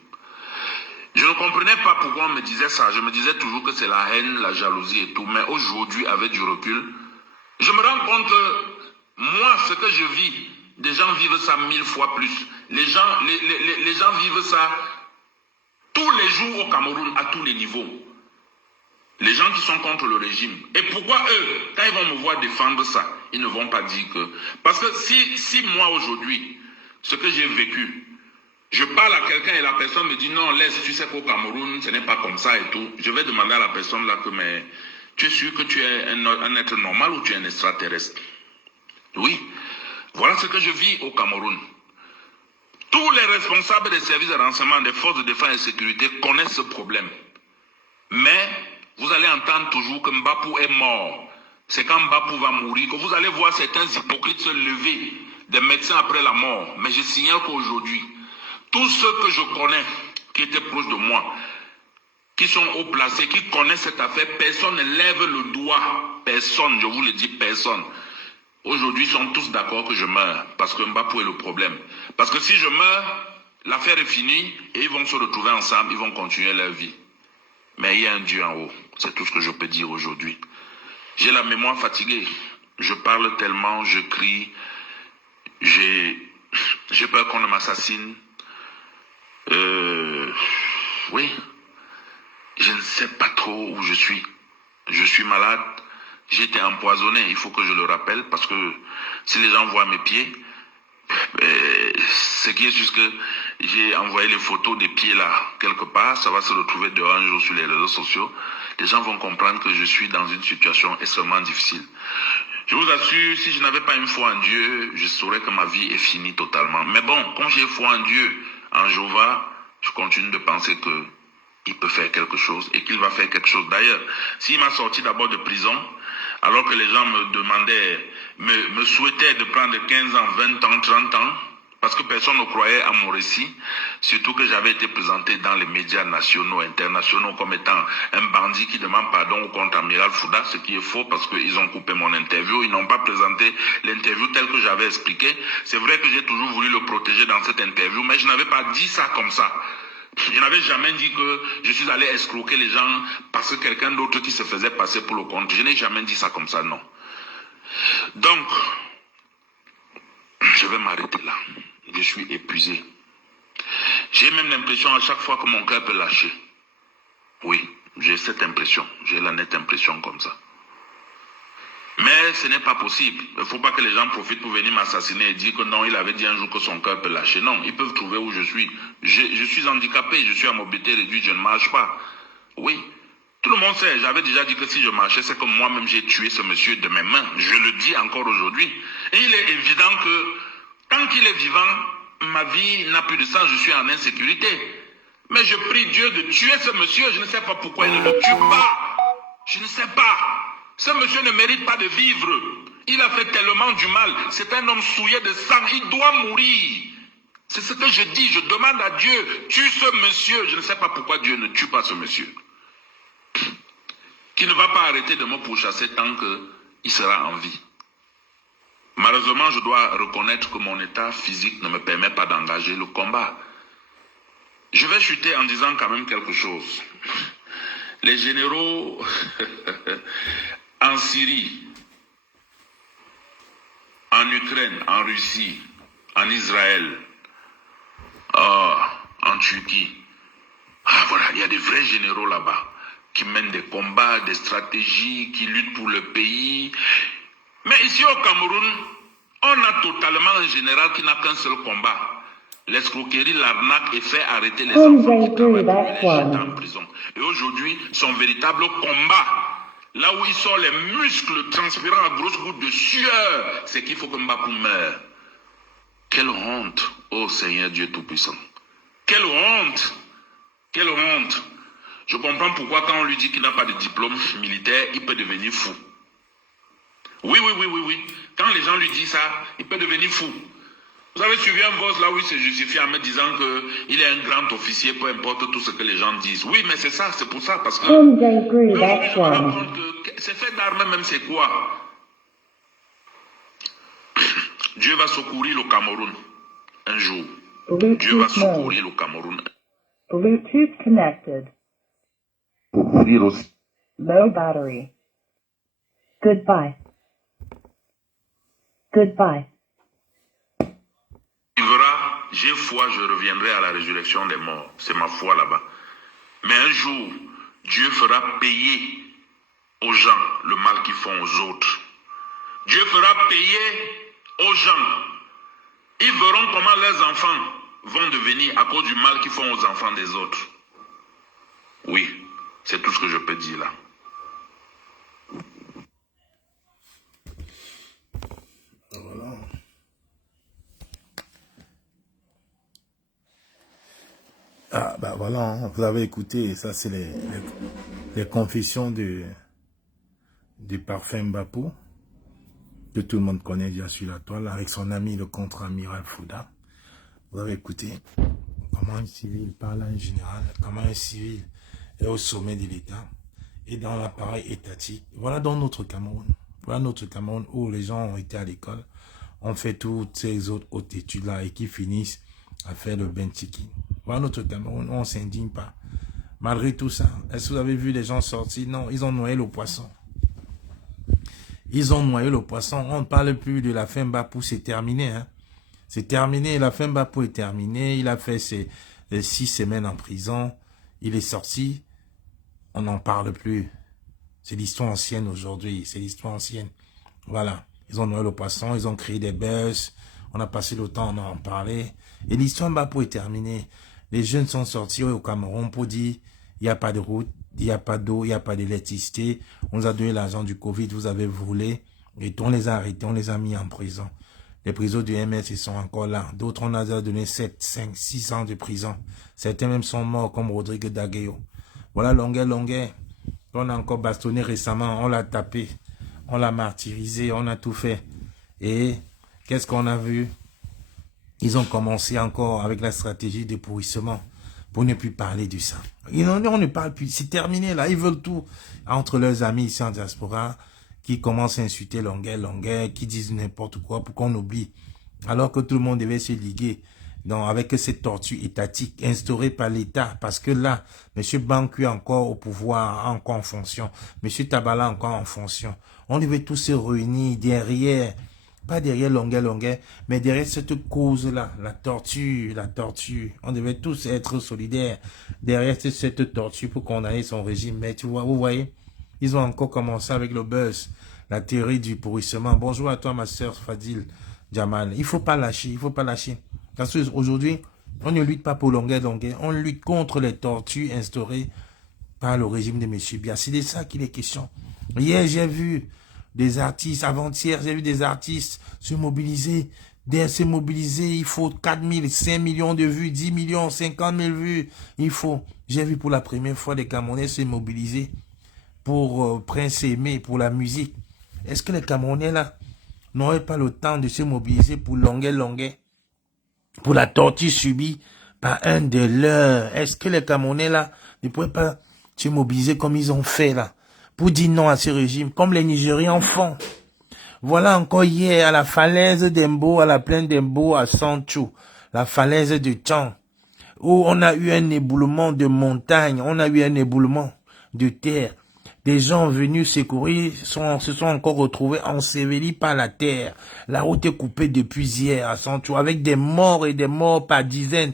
Je ne comprenais pas pourquoi on me disait ça. Je me disais toujours que c'est la haine, la jalousie et tout. Mais aujourd'hui, avec du recul, je me rends compte que moi, ce que je vis, des gens vivent ça 1000 fois plus. Les gens vivent ça tous les jours au Cameroun, à tous les niveaux. Les gens qui sont contre le régime. Et pourquoi eux, quand ils vont me voir défendre ça, ils ne vont pas dire que... Parce que si moi aujourd'hui, ce que j'ai vécu, je parle à quelqu'un et la personne me dit non, laisse, tu sais qu'au Cameroun, ce n'est pas comme ça et tout. Je vais demander à la personne là que, mais tu es sûr que tu es un être normal ou tu es un extraterrestre? Oui. Voilà ce que je vis au Cameroun. Tous les responsables des services de renseignement, des forces de défense et de sécurité connaissent ce problème. Mais vous allez entendre toujours que Mbapou est mort. C'est quand Mbapou va mourir que vous allez voir certains hypocrites se lever, des médecins après la mort. Mais je signale qu'aujourd'hui, tous ceux que je connais, qui étaient proches de moi, qui sont haut placés, qui connaissent cette affaire, personne ne lève le doigt. Personne, je vous le dis, personne. Aujourd'hui, ils sont tous d'accord que je meurs, parce que Mbapou est le problème. Parce que si je meurs, l'affaire est finie, et ils vont se retrouver ensemble, ils vont continuer leur vie. Mais il y a un Dieu en haut, c'est tout ce que je peux dire aujourd'hui. J'ai la mémoire fatiguée, je parle tellement, je crie, j'ai peur qu'on ne m'assassine. Oui, je ne sais pas trop où je suis. Je suis malade, j'ai été empoisonné, il faut que je le rappelle, parce que si les gens voient mes pieds, ce qui est juste que j'ai envoyé les photos des pieds là, quelque part, ça va se retrouver dehors un jour sur les réseaux sociaux. Les gens vont comprendre que je suis dans une situation extrêmement difficile. Je vous assure, si je n'avais pas une foi en Dieu, je saurais que ma vie est finie totalement. Mais bon, comme j'ai foi en Dieu, en Jéhovah, je continue de penser que il peut faire quelque chose et qu'il va faire quelque chose. D'ailleurs, s'il m'a sorti d'abord de prison, alors que les gens me demandaient, me souhaitaient de prendre 15 ans, 20 ans, 30 ans, parce que personne ne croyait à mon récit, surtout que j'avais été présenté dans les médias nationaux, internationaux, comme étant un bandit qui demande pardon au contre-amiral Fouda, ce qui est faux parce qu'ils ont coupé mon interview, ils n'ont pas présenté l'interview telle que j'avais expliqué. C'est vrai que j'ai toujours voulu le protéger dans cette interview, mais je n'avais pas dit ça comme ça. Je n'avais jamais dit que je suis allé escroquer les gens parce que quelqu'un d'autre qui se faisait passer pour le compte. Je n'ai jamais dit ça comme ça, non. Donc, je vais m'arrêter là. Je suis épuisé. J'ai même l'impression à chaque fois que mon cœur peut lâcher. Oui, j'ai cette impression. J'ai la nette impression comme ça. Mais ce n'est pas possible. Il ne faut pas que les gens profitent pour venir m'assassiner et dire que non, il avait dit un jour que son cœur peut lâcher. Non, ils peuvent trouver où je suis. Je suis handicapé, je suis à mobilité réduite, je ne marche pas. Oui, tout le monde sait. J'avais déjà dit que si je marchais, c'est comme moi-même j'ai tué ce monsieur de mes mains. Je le dis encore aujourd'hui. Et il est évident que tant qu'il est vivant, ma vie n'a plus de sens, je suis en insécurité. Mais je prie Dieu de tuer ce monsieur, je ne sais pas pourquoi il ne le tue pas. Je ne sais pas. Ce monsieur ne mérite pas de vivre. Il a fait tellement du mal. C'est un homme souillé de sang. Il doit mourir. C'est ce que je dis. Je demande à Dieu, tue ce monsieur. Je ne sais pas pourquoi Dieu ne tue pas ce monsieur. Qui ne va pas arrêter de me pourchasser tant qu'il sera en vie. Malheureusement, je dois reconnaître que mon état physique ne me permet pas d'engager le combat. Je vais chuter en disant quand même quelque chose. Les généraux en Syrie, en Ukraine, en Russie, en Israël, en Turquie, voilà, il y a des vrais généraux là-bas qui mènent des combats, des stratégies, qui luttent pour le pays. Mais ici au Cameroun, on a totalement un général qui n'a qu'un seul combat. L'escroquerie, l'arnaque et fait arrêter les enfants qui travaillent pour les jeter en prison. Et aujourd'hui, son véritable combat, là où il sort les muscles transpirant à grosses gouttes de sueur, c'est qu'il faut que Mbappé meure. Quelle honte, ô Seigneur Dieu Tout-Puissant. Quelle honte. Quelle honte. Je comprends pourquoi quand on lui dit qu'il n'a pas de diplôme militaire, il peut devenir fou. Oui. Quand les gens lui disent ça, il peut devenir fou. Vous avez suivi un boss là où il se justifie en me disant qu'il est un grand officier, peu importe tout ce que les gens disent. Oui, mais c'est ça, c'est pour ça, parce que je me rends compte que c'est fait d'armes même, c'est quoi? Dieu va secourir le Cameroun un jour. Dieu va secourir le Cameroun. Bluetooth connected. Secourir aussi. Low battery. Goodbye. Goodbye. J'ai foi, je reviendrai à la résurrection des morts. C'est ma foi là-bas. Mais un jour, Dieu fera payer aux gens le mal qu'ils font aux autres. Dieu fera payer aux gens. Ils verront comment leurs enfants vont devenir à cause du mal qu'ils font aux enfants des autres. Oui, c'est tout ce que je peux dire là. Voilà. Ah, bah voilà, hein, vous avez écouté, ça c'est les confessions du parfum Bapou, que tout le monde connaît déjà sur la toile, avec son ami le contre-amiral Fouda. Vous avez écouté comment un civil parle à un général, comment un civil est au sommet de l'État et dans l'appareil étatique. Voilà dans notre Cameroun. Voilà notre Cameroun où les gens ont été à l'école, ont fait toutes ces autres hautes études-là et qui finissent à faire le benchiki. Voilà notre Cameroun, on ne s'indigne pas. Malgré tout ça, est-ce que vous avez vu les gens sortir? Non, ils ont noyé le poisson. Ils ont noyé le poisson. On ne parle plus de la fin Bapou, c'est terminé. Hein? C'est terminé, la fin Bapou est terminée. Il a fait ses 6 semaines en prison. Il est sorti. On n'en parle plus. C'est l'histoire ancienne aujourd'hui. C'est l'histoire ancienne. Voilà. Ils ont noyé le poisson. Ils ont créé des buzz. On a passé le temps à en parler. Et l'histoire Bapou est terminée. Les jeunes sont sortis au Cameroun pour dire il n'y a pas de route, il n'y a pas d'eau, il n'y a pas d'électricité. On nous a donné l'argent du Covid, vous avez volé. Et on les a arrêtés, on les a mis en prison. Les prisons du MS, ils sont encore là. D'autres, on a donné 7, 5, 6 ans de prison. Certains même sont morts, comme Rodrigue Dagueyo. Voilà, Longuet. On a encore bastonné récemment, on l'a tapé, on l'a martyrisé, on a tout fait. Et qu'est-ce qu'on a vu? Ils ont commencé encore avec la stratégie de pourrissement pour ne plus parler de ça. On ne parle plus, c'est terminé là. Ils veulent tout entre leurs amis ici en diaspora qui commencent à insulter Longuet, qui disent n'importe quoi pour qu'on oublie. Alors que tout le monde devait se liguer avec cette tortue étatique instaurée par l'État. Parce que là, M. Banqui est encore au pouvoir, encore en fonction. M. Tabala encore en fonction. On devait tous se réunir derrière Pas derrière Longuet, mais derrière cette cause-là, la torture. On devait tous être solidaires derrière cette torture pour condamner son régime. Mais tu vois, vous voyez, ils ont encore commencé avec le buzz, la théorie du pourrissement. Bonjour à toi, ma sœur Fadil Jamal. Il faut pas lâcher, il faut pas lâcher. Parce qu'aujourd'hui, on ne lutte pas pour Longuet, on lutte contre les tortures instaurées par le régime de M. Biya. C'est de ça qu'il est question. Hier, j'ai vu des artistes, avant-hier, j'ai vu des artistes se mobiliser. Il faut 4 000, 5 millions de vues, 10 millions, 50 000 vues. J'ai vu pour la première fois des Camerounais se mobiliser pour Prince Aimé, pour la musique. Est-ce que les Camerounais là n'auraient pas le temps de se mobiliser pour Longuet, pour la torture subie par un de leurs? Est-ce que les Camerounais là ne pourraient pas se mobiliser comme ils ont fait là, pour dire non à ce régime, comme les Nigérians font? Voilà encore hier à la falaise d'Embo, à la plaine d'Embo, à Sancho, la falaise de Tchan, où on a eu un éboulement de montagne, on a eu un éboulement de terre. Des gens venus secourir se sont encore retrouvés ensevelis par la terre. La route est coupée depuis hier à Sancho, avec des morts et des morts par dizaines.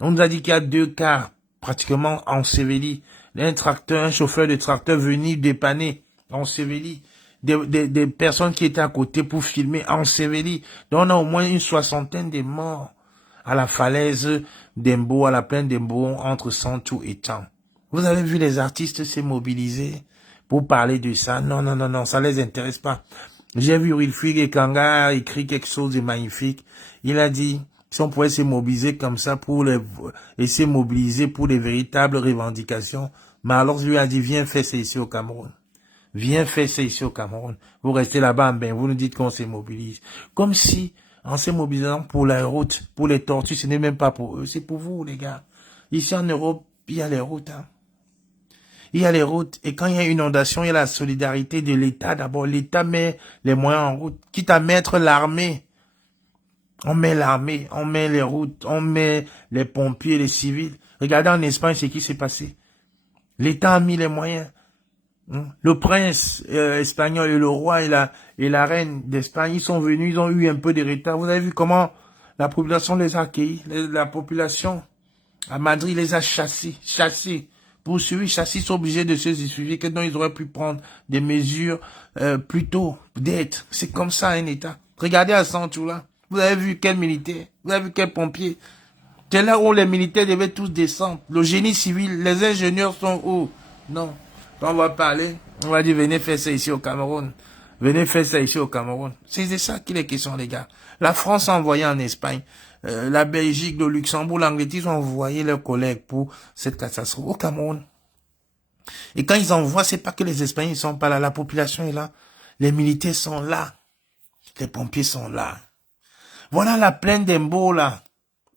On nous a dit qu'il y a 2 cas pratiquement ensevelis. Un chauffeur de tracteur venu dépanner, enseveli. Des personnes qui étaient à côté pour filmer, enseveli. Donc on a au moins une 60aine de morts à la falaise d'Embo, à la plaine d'Embo, entre Sancho et Tchan. Vous avez vu les artistes se mobiliser pour parler de ça? Non, ça les intéresse pas. J'ai vu Wilfried Ekanga écrit quelque chose de magnifique. Il a dit, si on pouvait se mobiliser comme ça et se mobiliser pour les véritables revendications, mais alors je lui ai dit, viens faire ça ici au Cameroun. Viens faire ça ici au Cameroun. Vous restez là-bas, vous nous dites qu'on se mobilise. Comme si, en se mobilisant pour la route, pour les tortues, ce n'est même pas pour eux, c'est pour vous, les gars. Ici en Europe, il y a les routes, hein. Il y a les routes, et quand il y a une inondation, il y a la solidarité de l'État. D'abord, l'État met les moyens en route, quitte à mettre l'armée. On met l'armée, on met les routes, on met les pompiers, les civils. Regardez en Espagne ce qui s'est passé. L'État a mis les moyens. Le prince espagnol et le roi et la reine d'Espagne, ils sont venus, ils ont eu un peu de retard. Vous avez vu comment la population les a accueillis. La population à Madrid les a chassés. Poursuivis, chassés, ils sont obligés de se suivre, que non, ils auraient pu prendre des mesures plus tôt, d'être. C'est comme ça un État. Regardez à Sancho là. Vous avez vu quel militaire, vous avez vu quel pompier. C'est là où les militaires devaient tous descendre. Le génie civil, les ingénieurs sont où? Non. Quand on va parler, on va dire venez faire ça ici au Cameroun. Venez faire ça ici au Cameroun. C'est de ça qu'il est question, les gars. La France a envoyé en Espagne. La Belgique, le Luxembourg, l'Angleterre, ils ont envoyé leurs collègues pour cette catastrophe au Cameroun. Et quand ils envoient, c'est pas que les Espagnols ne sont pas là. La population est là. Les militaires sont là. Les pompiers sont là. Voilà la plaine d'Embo, là.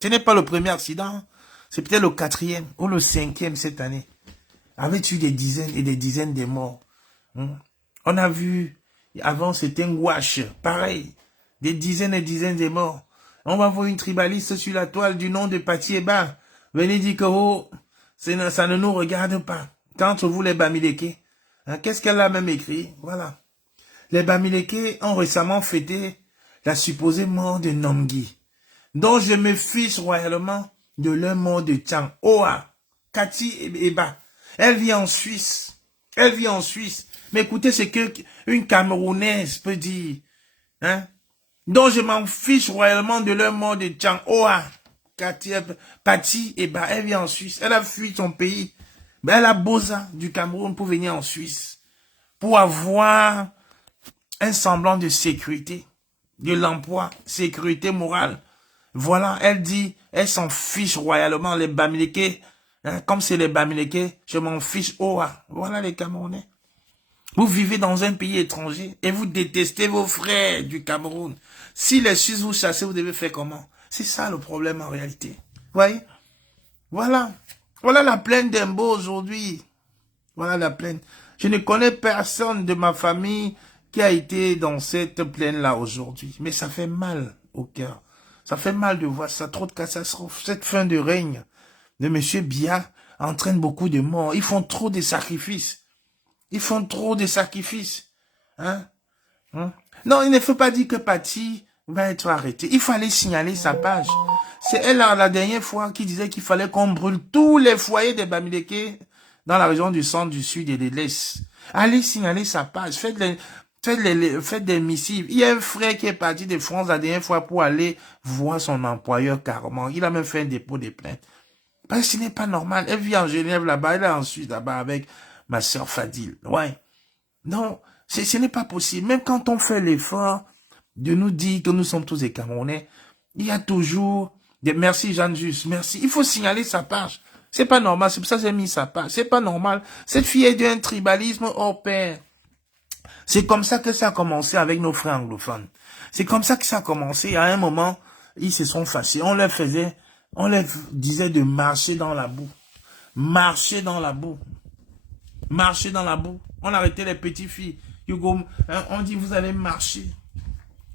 Ce n'est pas le premier accident. C'est peut-être le 4e ou le 5e cette année. Avec eu des dizaines et des dizaines de morts. On a vu, avant c'était un wash, pareil. Des dizaines et dizaines de morts. On va voir une tribaliste sur la toile du nom de Pati Eba. Venez dire que ça ne nous regarde pas. Entre vous les Bamileke. Qu'est-ce qu'elle a même écrit? Voilà. Les Bamileke ont récemment fêté la supposée mort de Nomgui, dont je me fiche royalement de leur mort de Tchan. Oa, Kati Eba. Elle vit en Suisse. Elle vit en Suisse. Mais écoutez ce qu'une Camerounaise peut dire. Donc je m'en fiche royalement de leur mort de Tchan. Oa, Pati Eba. Elle vit en Suisse. Elle a fui son pays. Mais elle a besoin du Cameroun pour venir en Suisse. Pour avoir un semblant de sécurité. De l'emploi. Sécurité morale. Voilà, elle dit, elle s'en fiche royalement, les Bamileke. Comme c'est les Bamileke, je m'en fiche. Voilà les Camerounais. Vous vivez dans un pays étranger et vous détestez vos frères du Cameroun. Si les Suisses vous chassent, vous devez faire comment? C'est ça le problème en réalité. Vous voyez? Voilà. Voilà la plaine d'Embo aujourd'hui. Voilà la plaine. Je ne connais personne de ma famille qui a été dans cette plaine-là aujourd'hui. Mais ça fait mal au cœur. Ça fait mal de voir ça. Trop de catastrophes. Cette fin de règne de M. Biya entraîne beaucoup de morts. Ils font trop de sacrifices. Ils font trop de sacrifices. Non, il ne faut pas dire que Patty va être arrêtée. Il fallait signaler sa page. C'est elle, la dernière fois, qui disait qu'il fallait qu'on brûle tous les foyers des Bamileke dans la région du centre, du sud et de l'est. Allez signaler sa page. Faites des missives. Il y a un frère qui est parti de France la dernière fois pour aller voir son employeur carrément. Il a même fait un dépôt de plainte. Parce que ce n'est pas normal. Elle vit en Genève là-bas, elle est en Suisse là-bas avec ma sœur Fadil. Ouais. Non, ce n'est pas possible. Même quand on fait l'effort de nous dire que nous sommes tous des Camerounais, il y a toujours des merci Jeanne Juste, merci. Il faut signaler sa page. C'est pas normal, c'est pour ça que j'ai mis sa page. C'est pas normal. Cette fille est d'un tribalisme hors pair. C'est comme ça que ça a commencé avec nos frères anglophones. C'est comme ça que ça a commencé. À un moment, ils se sont fâchés. On leur disait de marcher dans la boue. Marcher dans la boue. Marcher dans la boue. On arrêtait les petites filles. On dit vous allez marcher.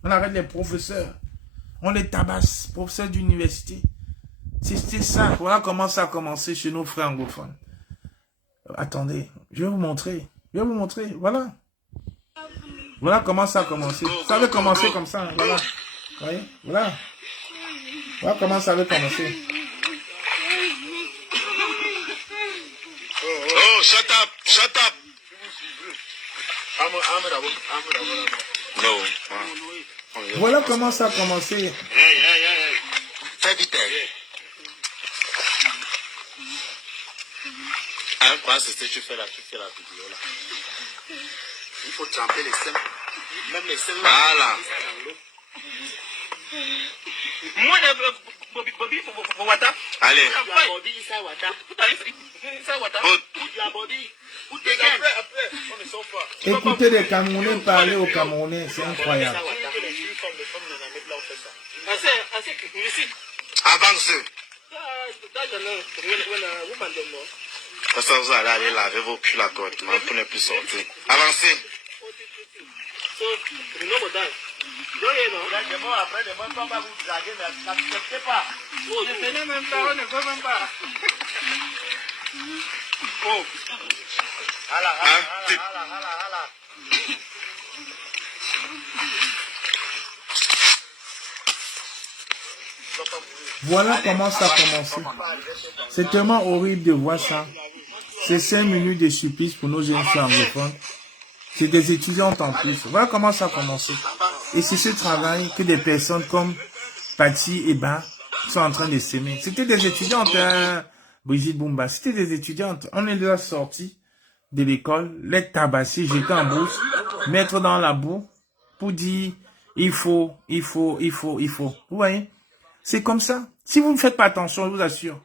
On arrête les professeurs. On les tabasse, professeurs d'université. C'était ça. Voilà comment ça a commencé chez nos frères anglophones. Attendez, je vais vous montrer. Voilà. Voilà comment ça a commencé. Ça avait commencé comme ça. Voilà. Vous voyez? Voilà. Voilà comment ça avait commencé. Oh, shut up, shut up. No. Voilà comment ça a commencé. Fais vite. Hein, quoi, c'est ce que tu fais la vidéo là. Il faut tremper les seins. Même les seins. Voilà. Moi, Bobby, pour Wata. Allez. Bobby, ça Wata. Écoutez les Camerounais parler aux Camerounais, c'est incroyable. Avancez. Ça, vous allez aller laver vos culs là correctement pour ne plus sortir. Avancez. Voilà comment ça a commencé. C'est tellement horrible de voir ça. C'est 5 minutes de supplice pour nos jeunes filles anglophones. C'est des étudiantes en plus. Voilà comment ça a commencé. Et c'est ce travail que des personnes comme Patty et Ba sont en train de s'aimer. C'était des étudiantes, Brigitte Bumba. C'était des étudiantes. On est déjà sortis de l'école, les tabasser, jeter en brousse, mettre dans la boue pour dire il faut. Vous voyez? C'est comme ça. Si vous ne faites pas attention, je vous assure,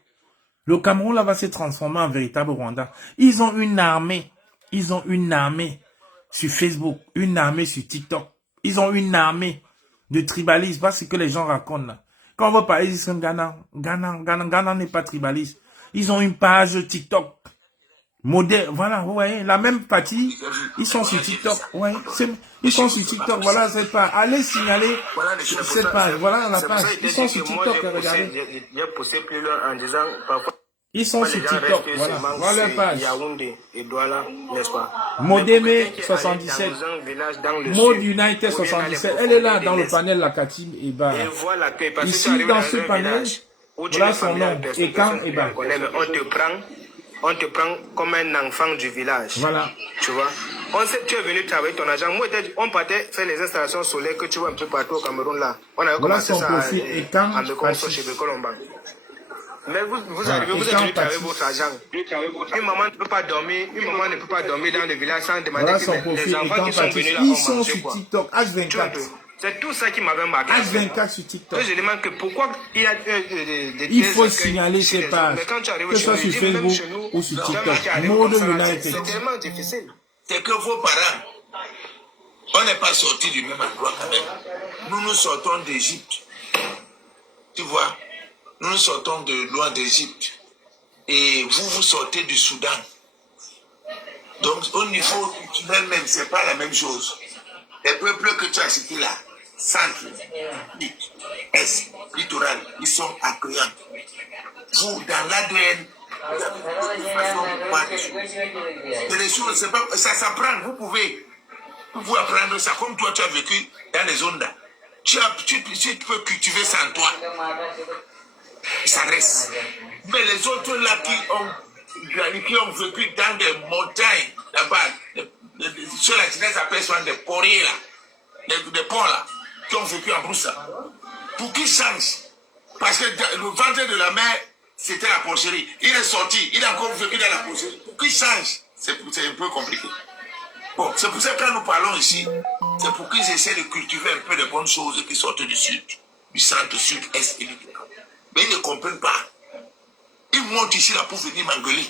le Cameroun là va se transformer en véritable Rwanda. Ils ont une armée. Ils ont une armée sur Facebook, une armée sur TikTok. Ils ont une armée de tribalistes. Voilà ce que les gens racontent là. Quand on va parler, ils disent Ghana n'est pas tribaliste. Ils ont une page TikTok. Modèle, voilà, vous voyez, la même partie, ils sont sur TikTok, ouais, ils sont sur TikTok, voilà cette page, allez signaler cette page, voilà la page, ils sont sur TikTok, regardez. Ils sont sur TikTok, voilà la page. Modémé 77, Mode United 77, elle est là dans le panel, la Katim Eba. Ici, dans ce panel, voilà son nom, Ekam Eba. On te prend comme un enfant du village. Voilà. Tu vois. Tu es venu travailler ton argent. Moi, on partait faire les installations solaires que tu vois un peu partout au Cameroun là. On avait commencé ça à Mekonso chez Bekolomba. Mais vous arrivez, vous êtes venu travailler votre argent. Une maman ne peut pas dormir, dans le village sans demander que les enfants qui sont venus là ont mangé quoi. Ils sont sur TikTok, H24. C'est tout ça qui m'avait marqué. H24 sur TikTok. Je demande que pourquoi il y a il faut signaler ces pages, que ce soit sur Facebook ou sur TikTok. Mode United. C'est tellement difficile. C'est que vos parents, on n'est pas sortis du même endroit quand même. Nous sortons d'Égypte. Tu vois, nous sortons de loin d'Égypte. Et vous sortez du Soudan. Donc au niveau même, c'est pas la même chose. Les peuples que tu as cités là, centre, est, littoral, ils sont accueillants. Vous, dans l'ADN, vous avez les choses, c'est pas, ça s'apprend, vous pouvez. Vous apprendre ça, comme toi tu as vécu dans les zones là. Tu peux cultiver ça en toi. Ça reste. Mais les autres là qui ont vécu dans des montagnes, là-bas, ceux là qui appellent souvent des porés là, des ponts là, qui ont vécu en brousse là. Pour qu'ils changent. Parce que le ventre de la mer, c'était la porcherie. Il est sorti, il a encore vécu dans la porcherie. Pour qu'ils changent, c'est un peu compliqué. Bon, c'est pour ça que quand nous parlons ici, c'est pour qu'ils essaient de cultiver un peu de bonnes choses qui sortent du sud, du centre, sud, est et du nord. Mais ils ne comprennent pas. Ils montent ici là pour venir m'engueuler.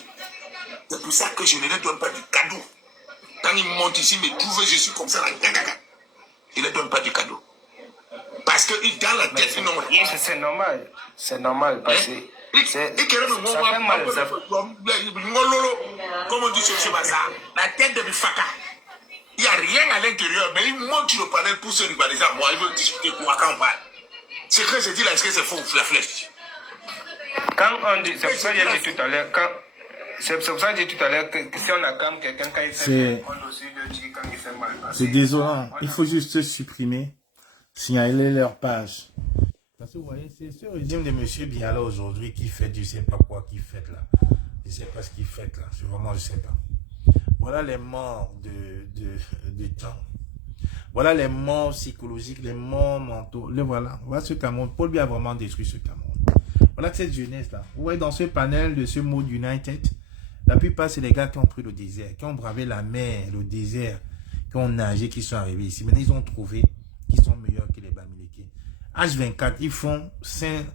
C'est pour ça que je ne leur donne pas de cadeau. Quand ils montent ici, me trouvent, je suis comme ça, là, je ne leur donne pas de cadeau. Parce que dans la tête, ils n'ont rien. C'est normal. C'est normal parce que. Comme on dit sur ce bazar, la tête de Bifaka. Il n'y a rien à l'intérieur, mais il monte sur le panel pour se rivaliser à moi. Il veut discuter pour quand on parle. C'est que je dis là, est-ce que c'est faux, la flèche? Quand on dit, c'est pour ça que j'ai dit tout à l'heure, c'est pour ça que j'ai dit tout à l'heure que si on a quand même quelqu'un quand il fait mal, on aussi le dit quand il fait mal. C'est désolant. Il faut juste supprimer, signaler leur page. Parce que vous voyez, c'est ce régime de M. Biala aujourd'hui qui fait du je sais pas quoi qu'il fait là. Je ne sais pas ce qu'il fait là. Vraiment, je ne sais pas. Voilà les morts de temps. Voilà les morts psychologiques, les morts mentaux. Le voilà. Voilà ce Cameroun. Paul Biya a vraiment détruit ce Cameroun. Voilà cette jeunesse là. Vous voyez dans ce panel de ce mode United, la plupart c'est les gars qui ont pris le désert, qui ont bravé la mer, le désert, qui ont nagé, qui sont arrivés ici. Maintenant ils ont trouvé qu'ils sont meilleurs que les Bamileke. H24, ils font 5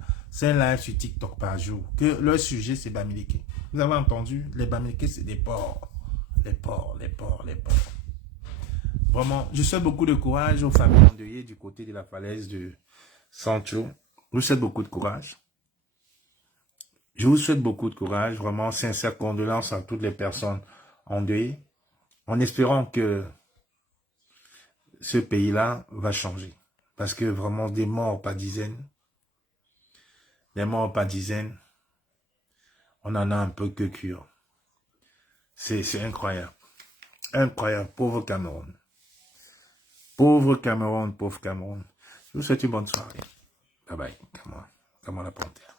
lives sur TikTok par jour. Que leur sujet c'est Bamileke. Vous avez entendu? Les Bamileke c'est des porcs. Les porcs. Vraiment, je souhaite beaucoup de courage aux familles endeuillées du côté de la falaise de Sancho. Je vous souhaite beaucoup de courage. Je vous souhaite beaucoup de courage. Vraiment, sincère condoléances à toutes les personnes endeuillées. En espérant que ce pays-là va changer. Parce que vraiment, des morts par dizaines. Des morts par dizaines. On en a un peu que cure. C'est incroyable. Incroyable. Pauvre Cameroun. Pauvre Cameroun, pauvre Cameroun. Je vous souhaite une bonne soirée. Bye bye. Cameroun la Panthère.